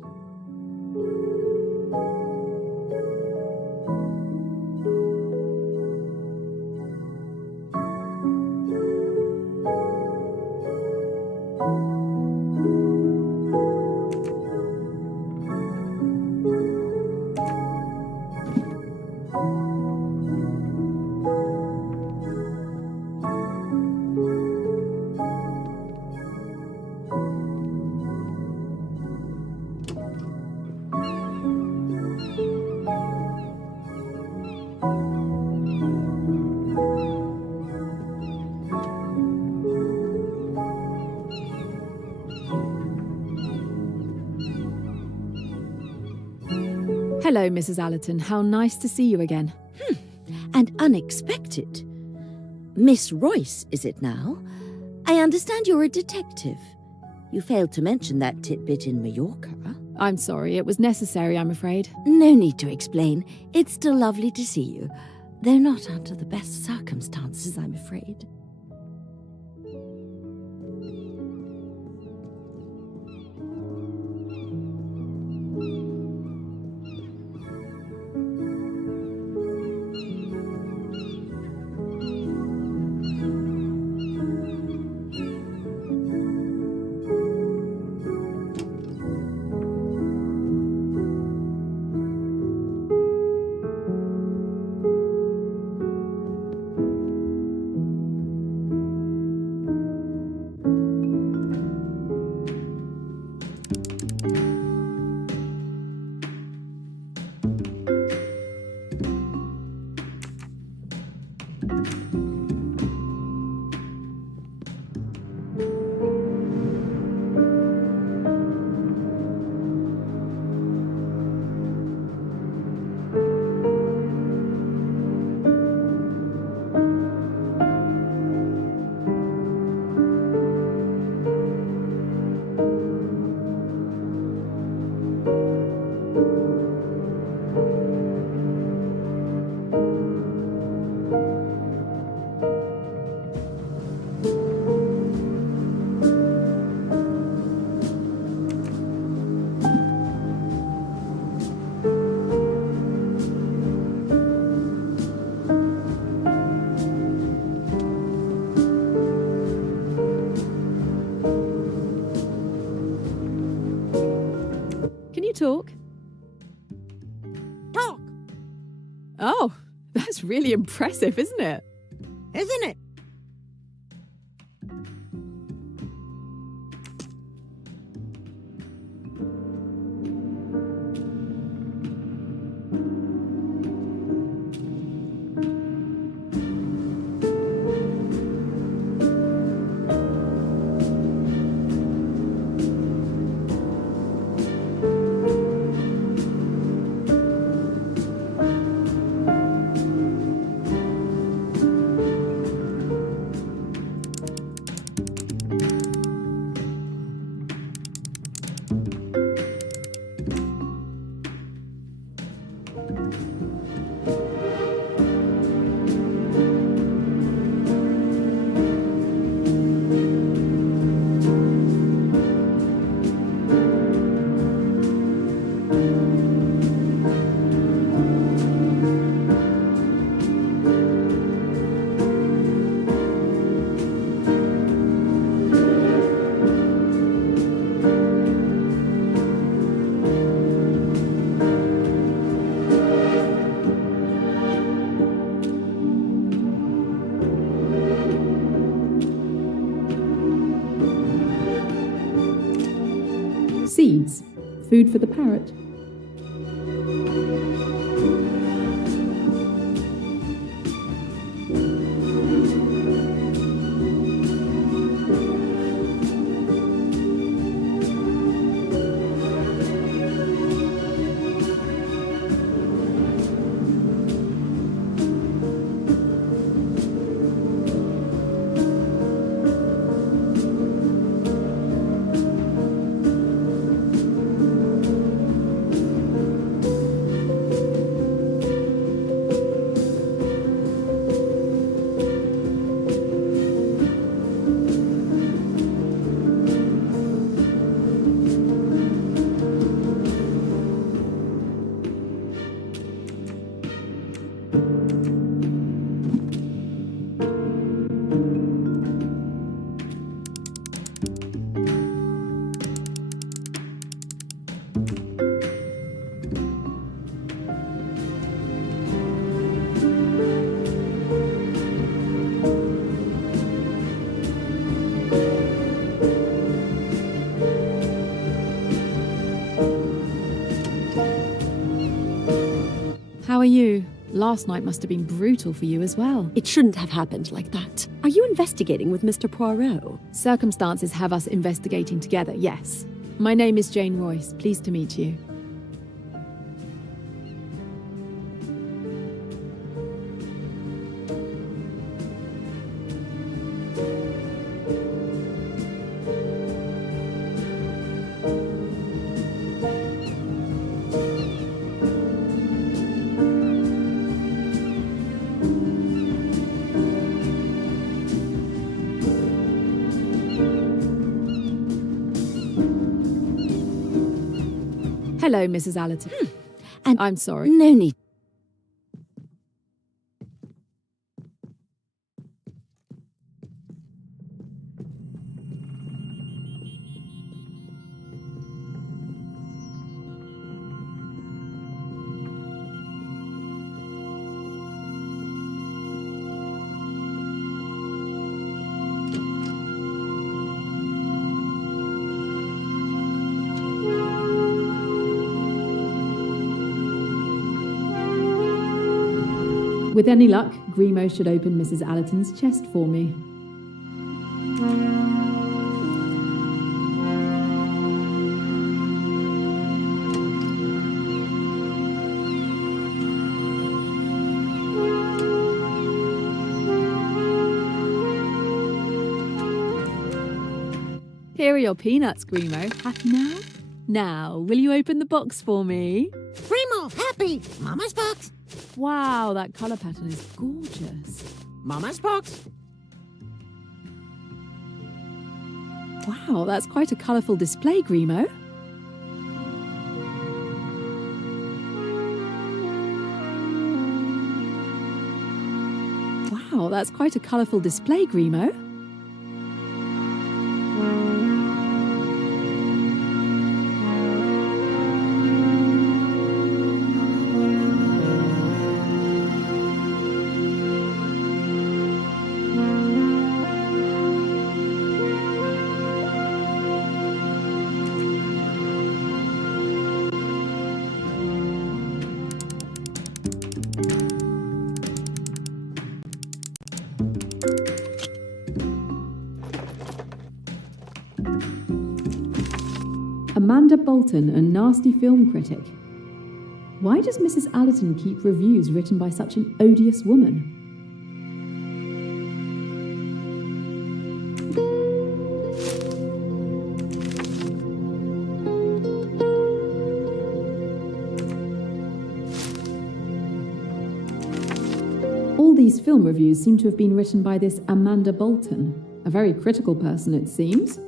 Hello, Mrs. Allerton. How nice to see you again. And unexpected. Miss Royce, is it now? I understand you're a detective. You failed to mention that tidbit in Mallorca. I'm sorry, it was necessary, I'm afraid. No need to explain. It's still lovely to see you. Though not under the best circumstances, I'm afraid. Talk? Talk, Oh, that's really impressive, isn't it? isn't it? Seeds. Food for the parrot. Last night must have been brutal for you as well. It shouldn't have happened like that. Are you investigating with Mr. Poirot? Circumstances have us investigating together, yes. My name is Jane Royce. Pleased to meet you. Hello, Mrs. Allerton. And I'm sorry. No need. With any luck, Grimo should open Mrs. Allerton's chest for me. Here are your peanuts, Grimo. Happy now? Now, will you open the box for me? Primo, happy! Mama's box! Wow, that colour pattern is gorgeous. Mama's box! Wow, that's quite a colourful display, Grimo. Wow, that's quite a colourful display, Grimo. Amanda Bolton, a nasty film critic. Why does Mrs. Allerton keep reviews written by such an odious woman? All these film reviews seem to have been written by this Amanda Bolton, a very critical person, it seems.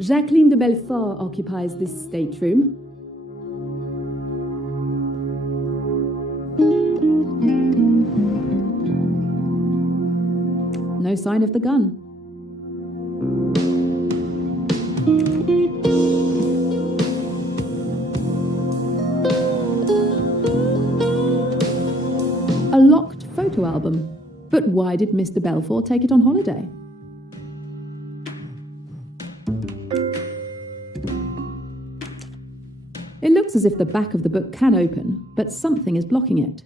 Jacqueline de Belfort occupies this stateroom. No sign of the gun. A locked photo album. But why did Mr. Belfort take it on holiday? It looks as if the back of the book can open, but something is blocking it.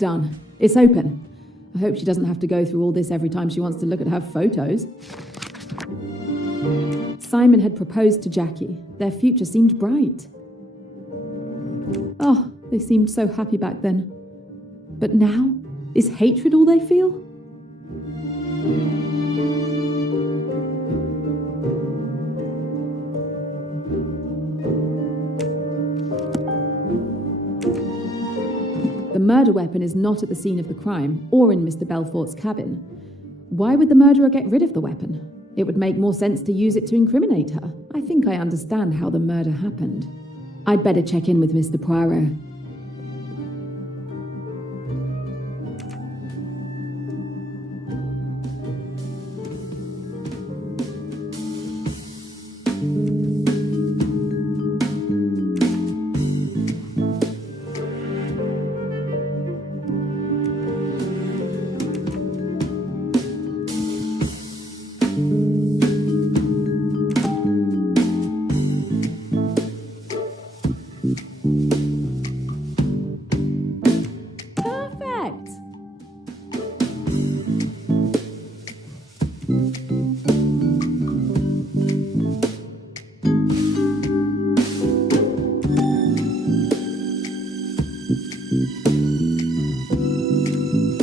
Done. It's open. I hope she doesn't have to go through all this every time she wants to look at her photos. Simon had proposed to Jackie. Their future seemed bright. Oh, they seemed so happy back then. But now, is hatred all they feel? The murder weapon is not at the scene of the crime or in Mr. Belfort's cabin. Why would the murderer get rid of the weapon? It would make more sense to use it to incriminate her. I think I understand how the murder happened. I'd better check in with Mr. Poirot.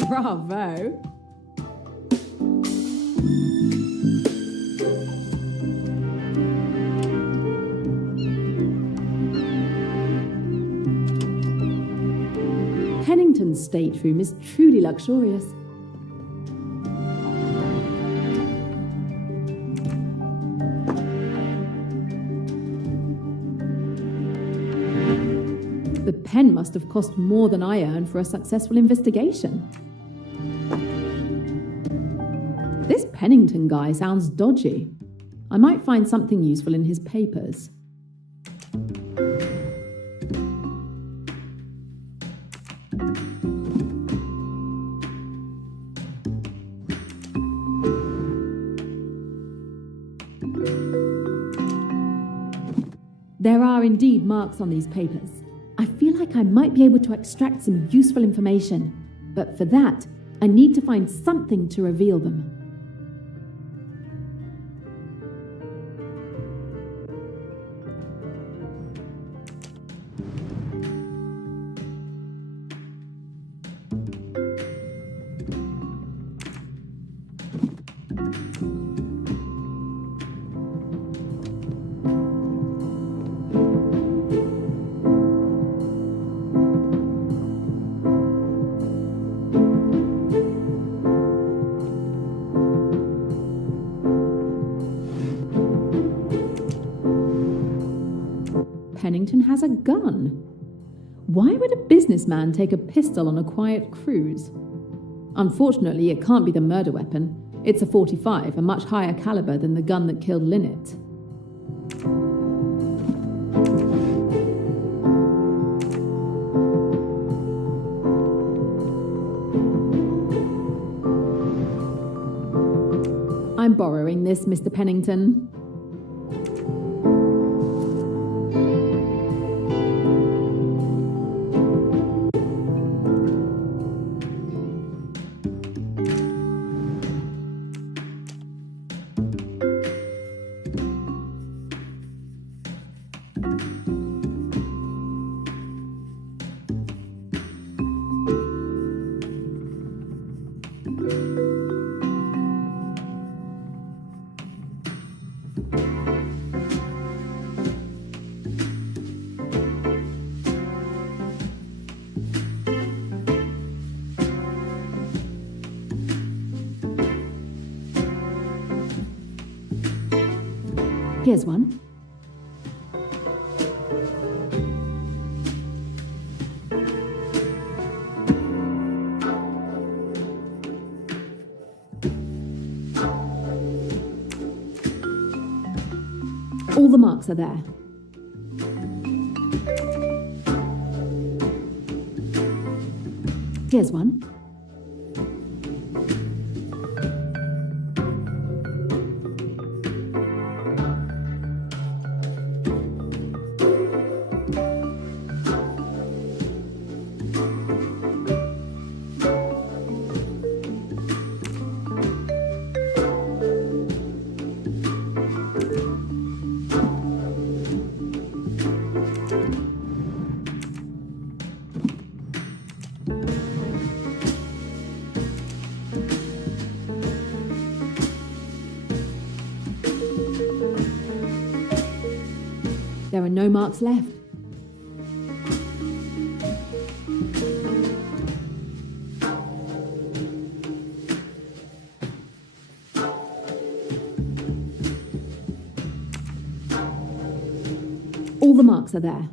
Bravo! Pennington's stateroom is truly luxurious. The pen must have cost more than I earned for a successful investigation. This Pennington guy sounds dodgy. I might find something useful in his papers. There are indeed marks on these papers. I feel like I might be able to extract some useful information, but for that, I need to find something to reveal them. Pennington has a gun. Why would a businessman take a pistol on a quiet cruise? Unfortunately, it can't be the murder weapon. It's a .45, a much higher caliber than the gun that killed Lynette. I'm borrowing this, Mr. Pennington. Here's one. All the marks are there. Here's one. There are no marks left. All the marks are there.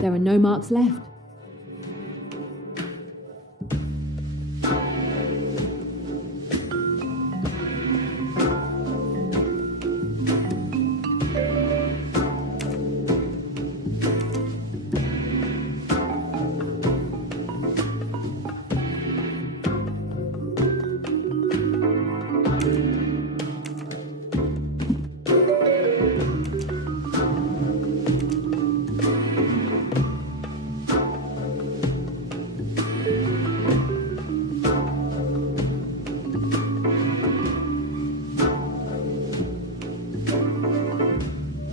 There are no marks left.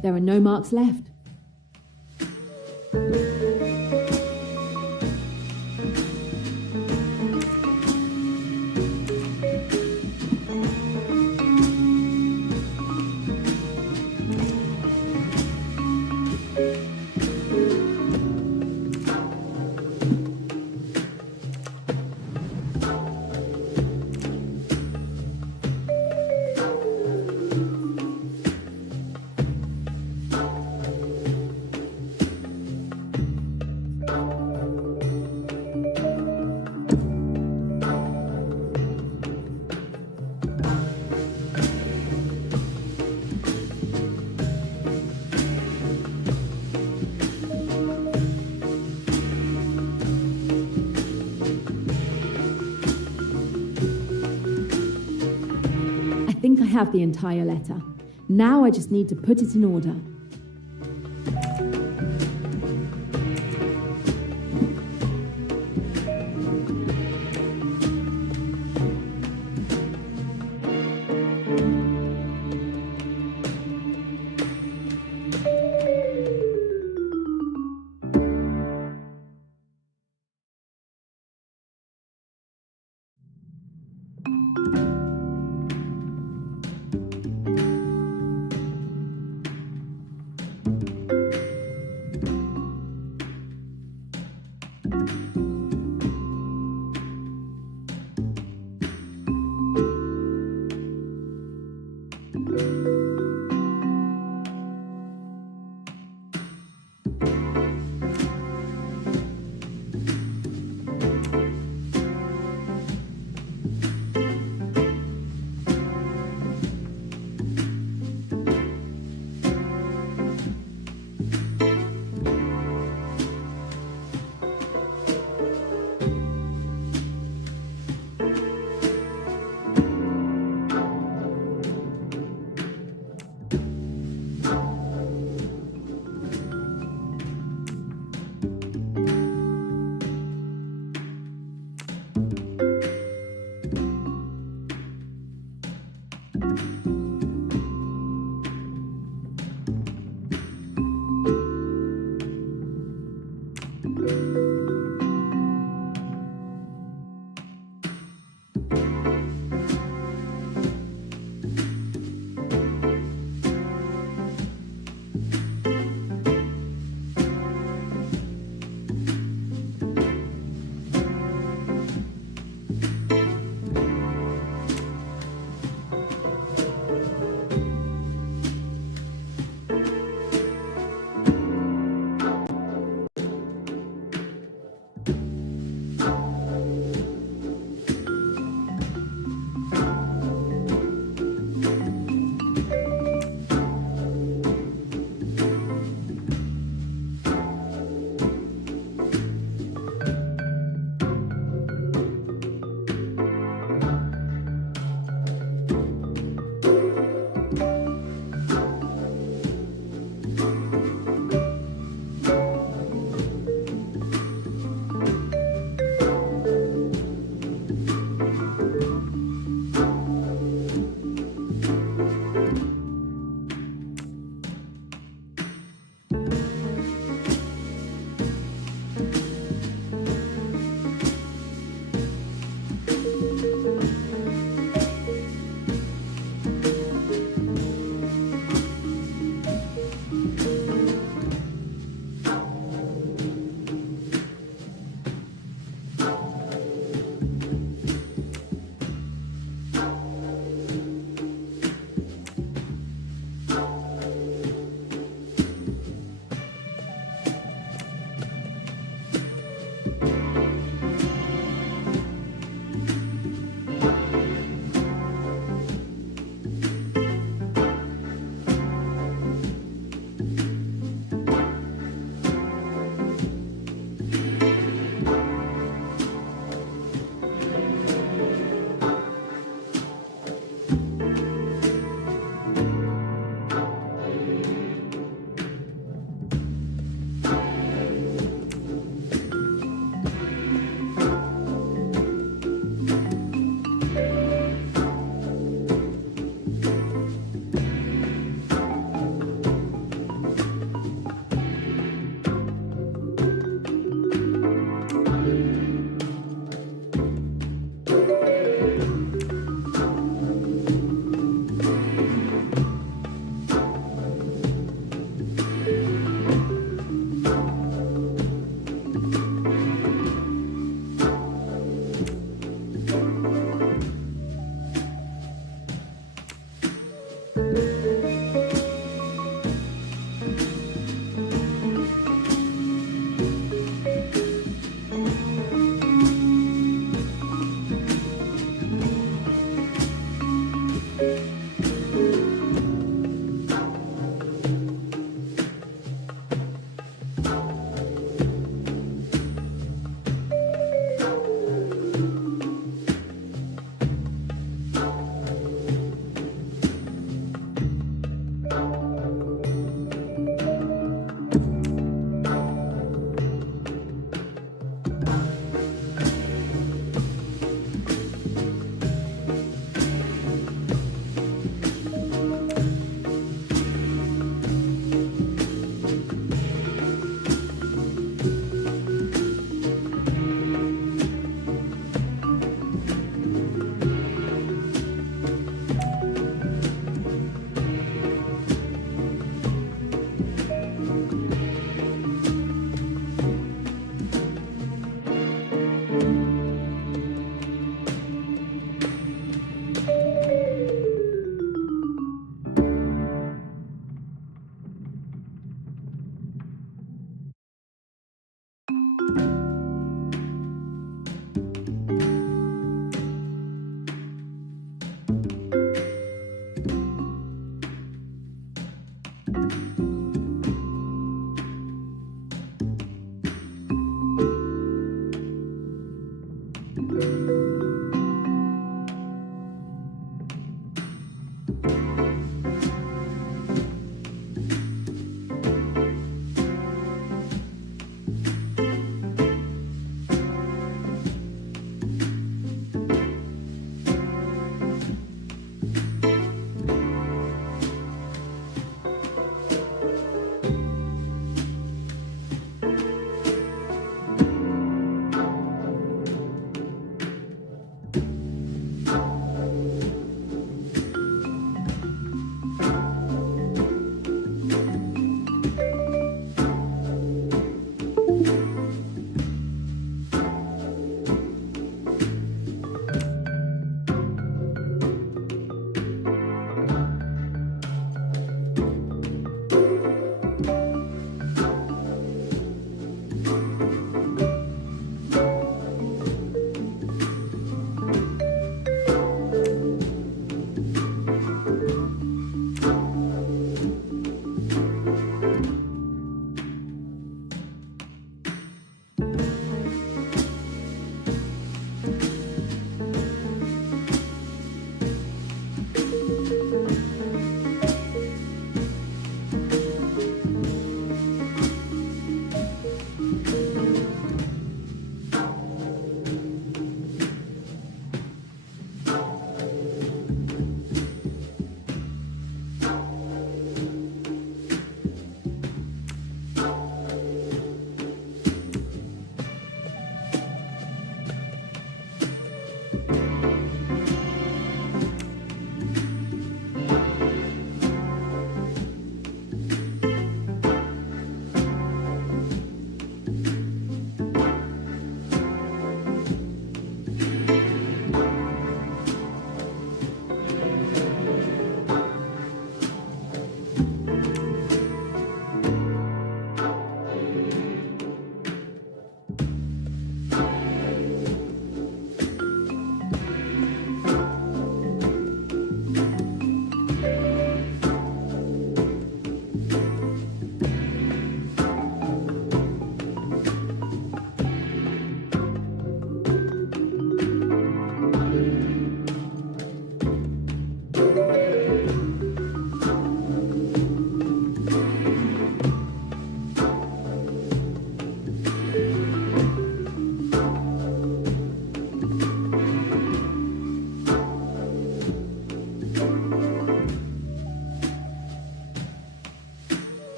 There are no marks left. I think I have the entire letter. Now I just need to put it in order.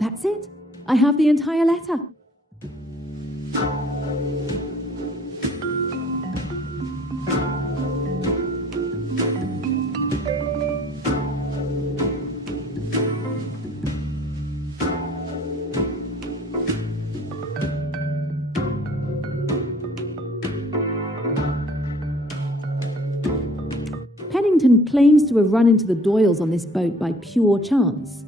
That's it. I have the entire letter. Pennington claims to have run into the Doyles on this boat by pure chance.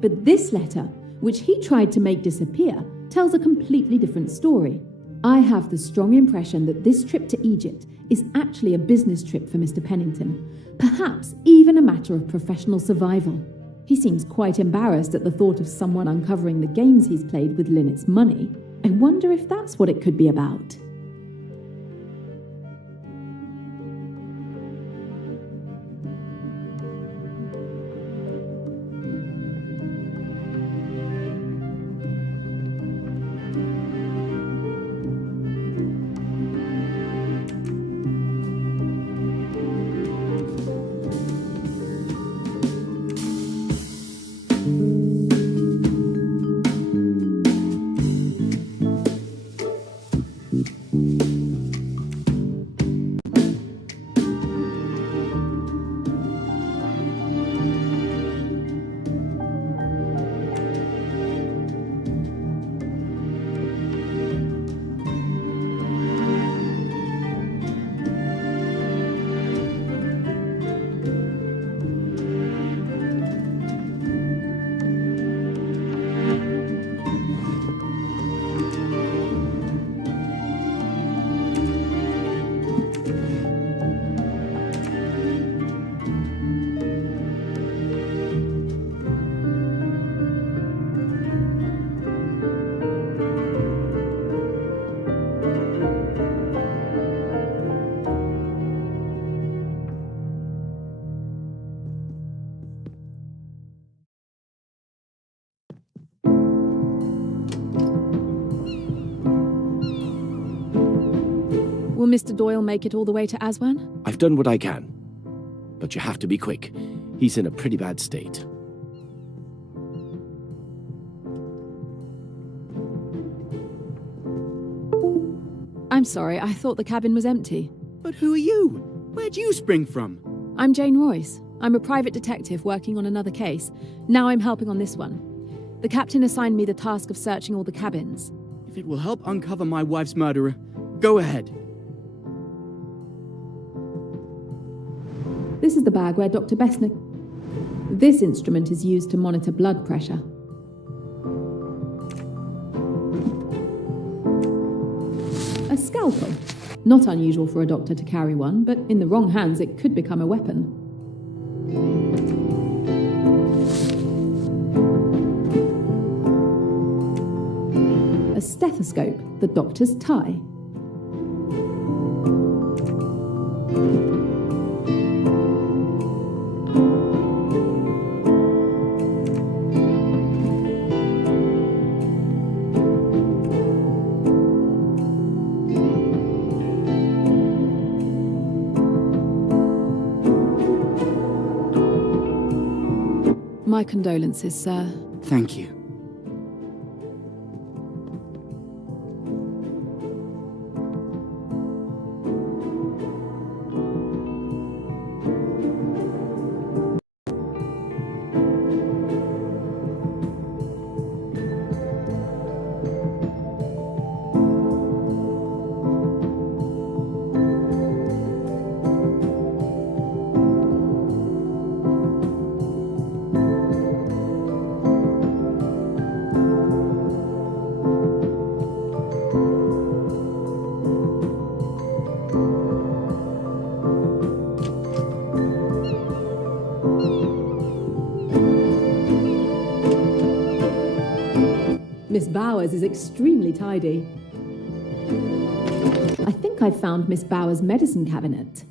But this letter, which he tried to make disappear, tells a completely different story. I have the strong impression that this trip to Egypt is actually a business trip for Mr. Pennington, perhaps even a matter of professional survival. He seems quite embarrassed at the thought of someone uncovering the games he's played with Lynette's money. I wonder if that's what it could be about. Will Mr. Doyle make it all the way to Aswan? I've done what I can. But you have to be quick. He's in a pretty bad state. I'm sorry, I thought the cabin was empty. But who are you? Where'd you spring from? I'm Jane Royce. I'm a private detective working on another case. Now I'm helping on this one. The captain assigned me the task of searching all the cabins. If it will help uncover my wife's murderer, go ahead. This is the bag where Dr. Bessner... This instrument is used to monitor blood pressure. A scalpel. Not unusual for a doctor to carry one, but in the wrong hands it could become a weapon. A stethoscope, the doctor's tie. My condolences, sir. Thank you. Miss Bowers is extremely tidy. I think I've found Miss Bowers' medicine cabinet.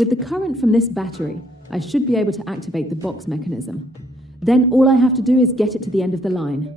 With the current from this battery, I should be able to activate the box mechanism. Then all I have to do is get it to the end of the line.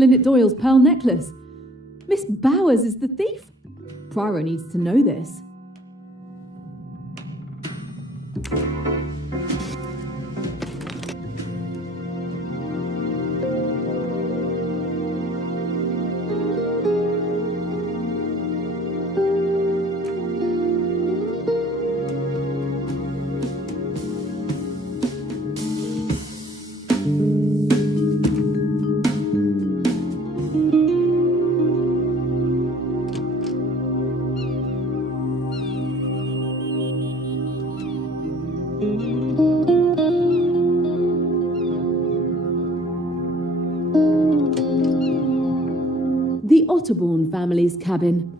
Lynette Doyle's pearl necklace. Miss Bowers is the thief. Poirot needs to know this. The Otterbourne family's cabin.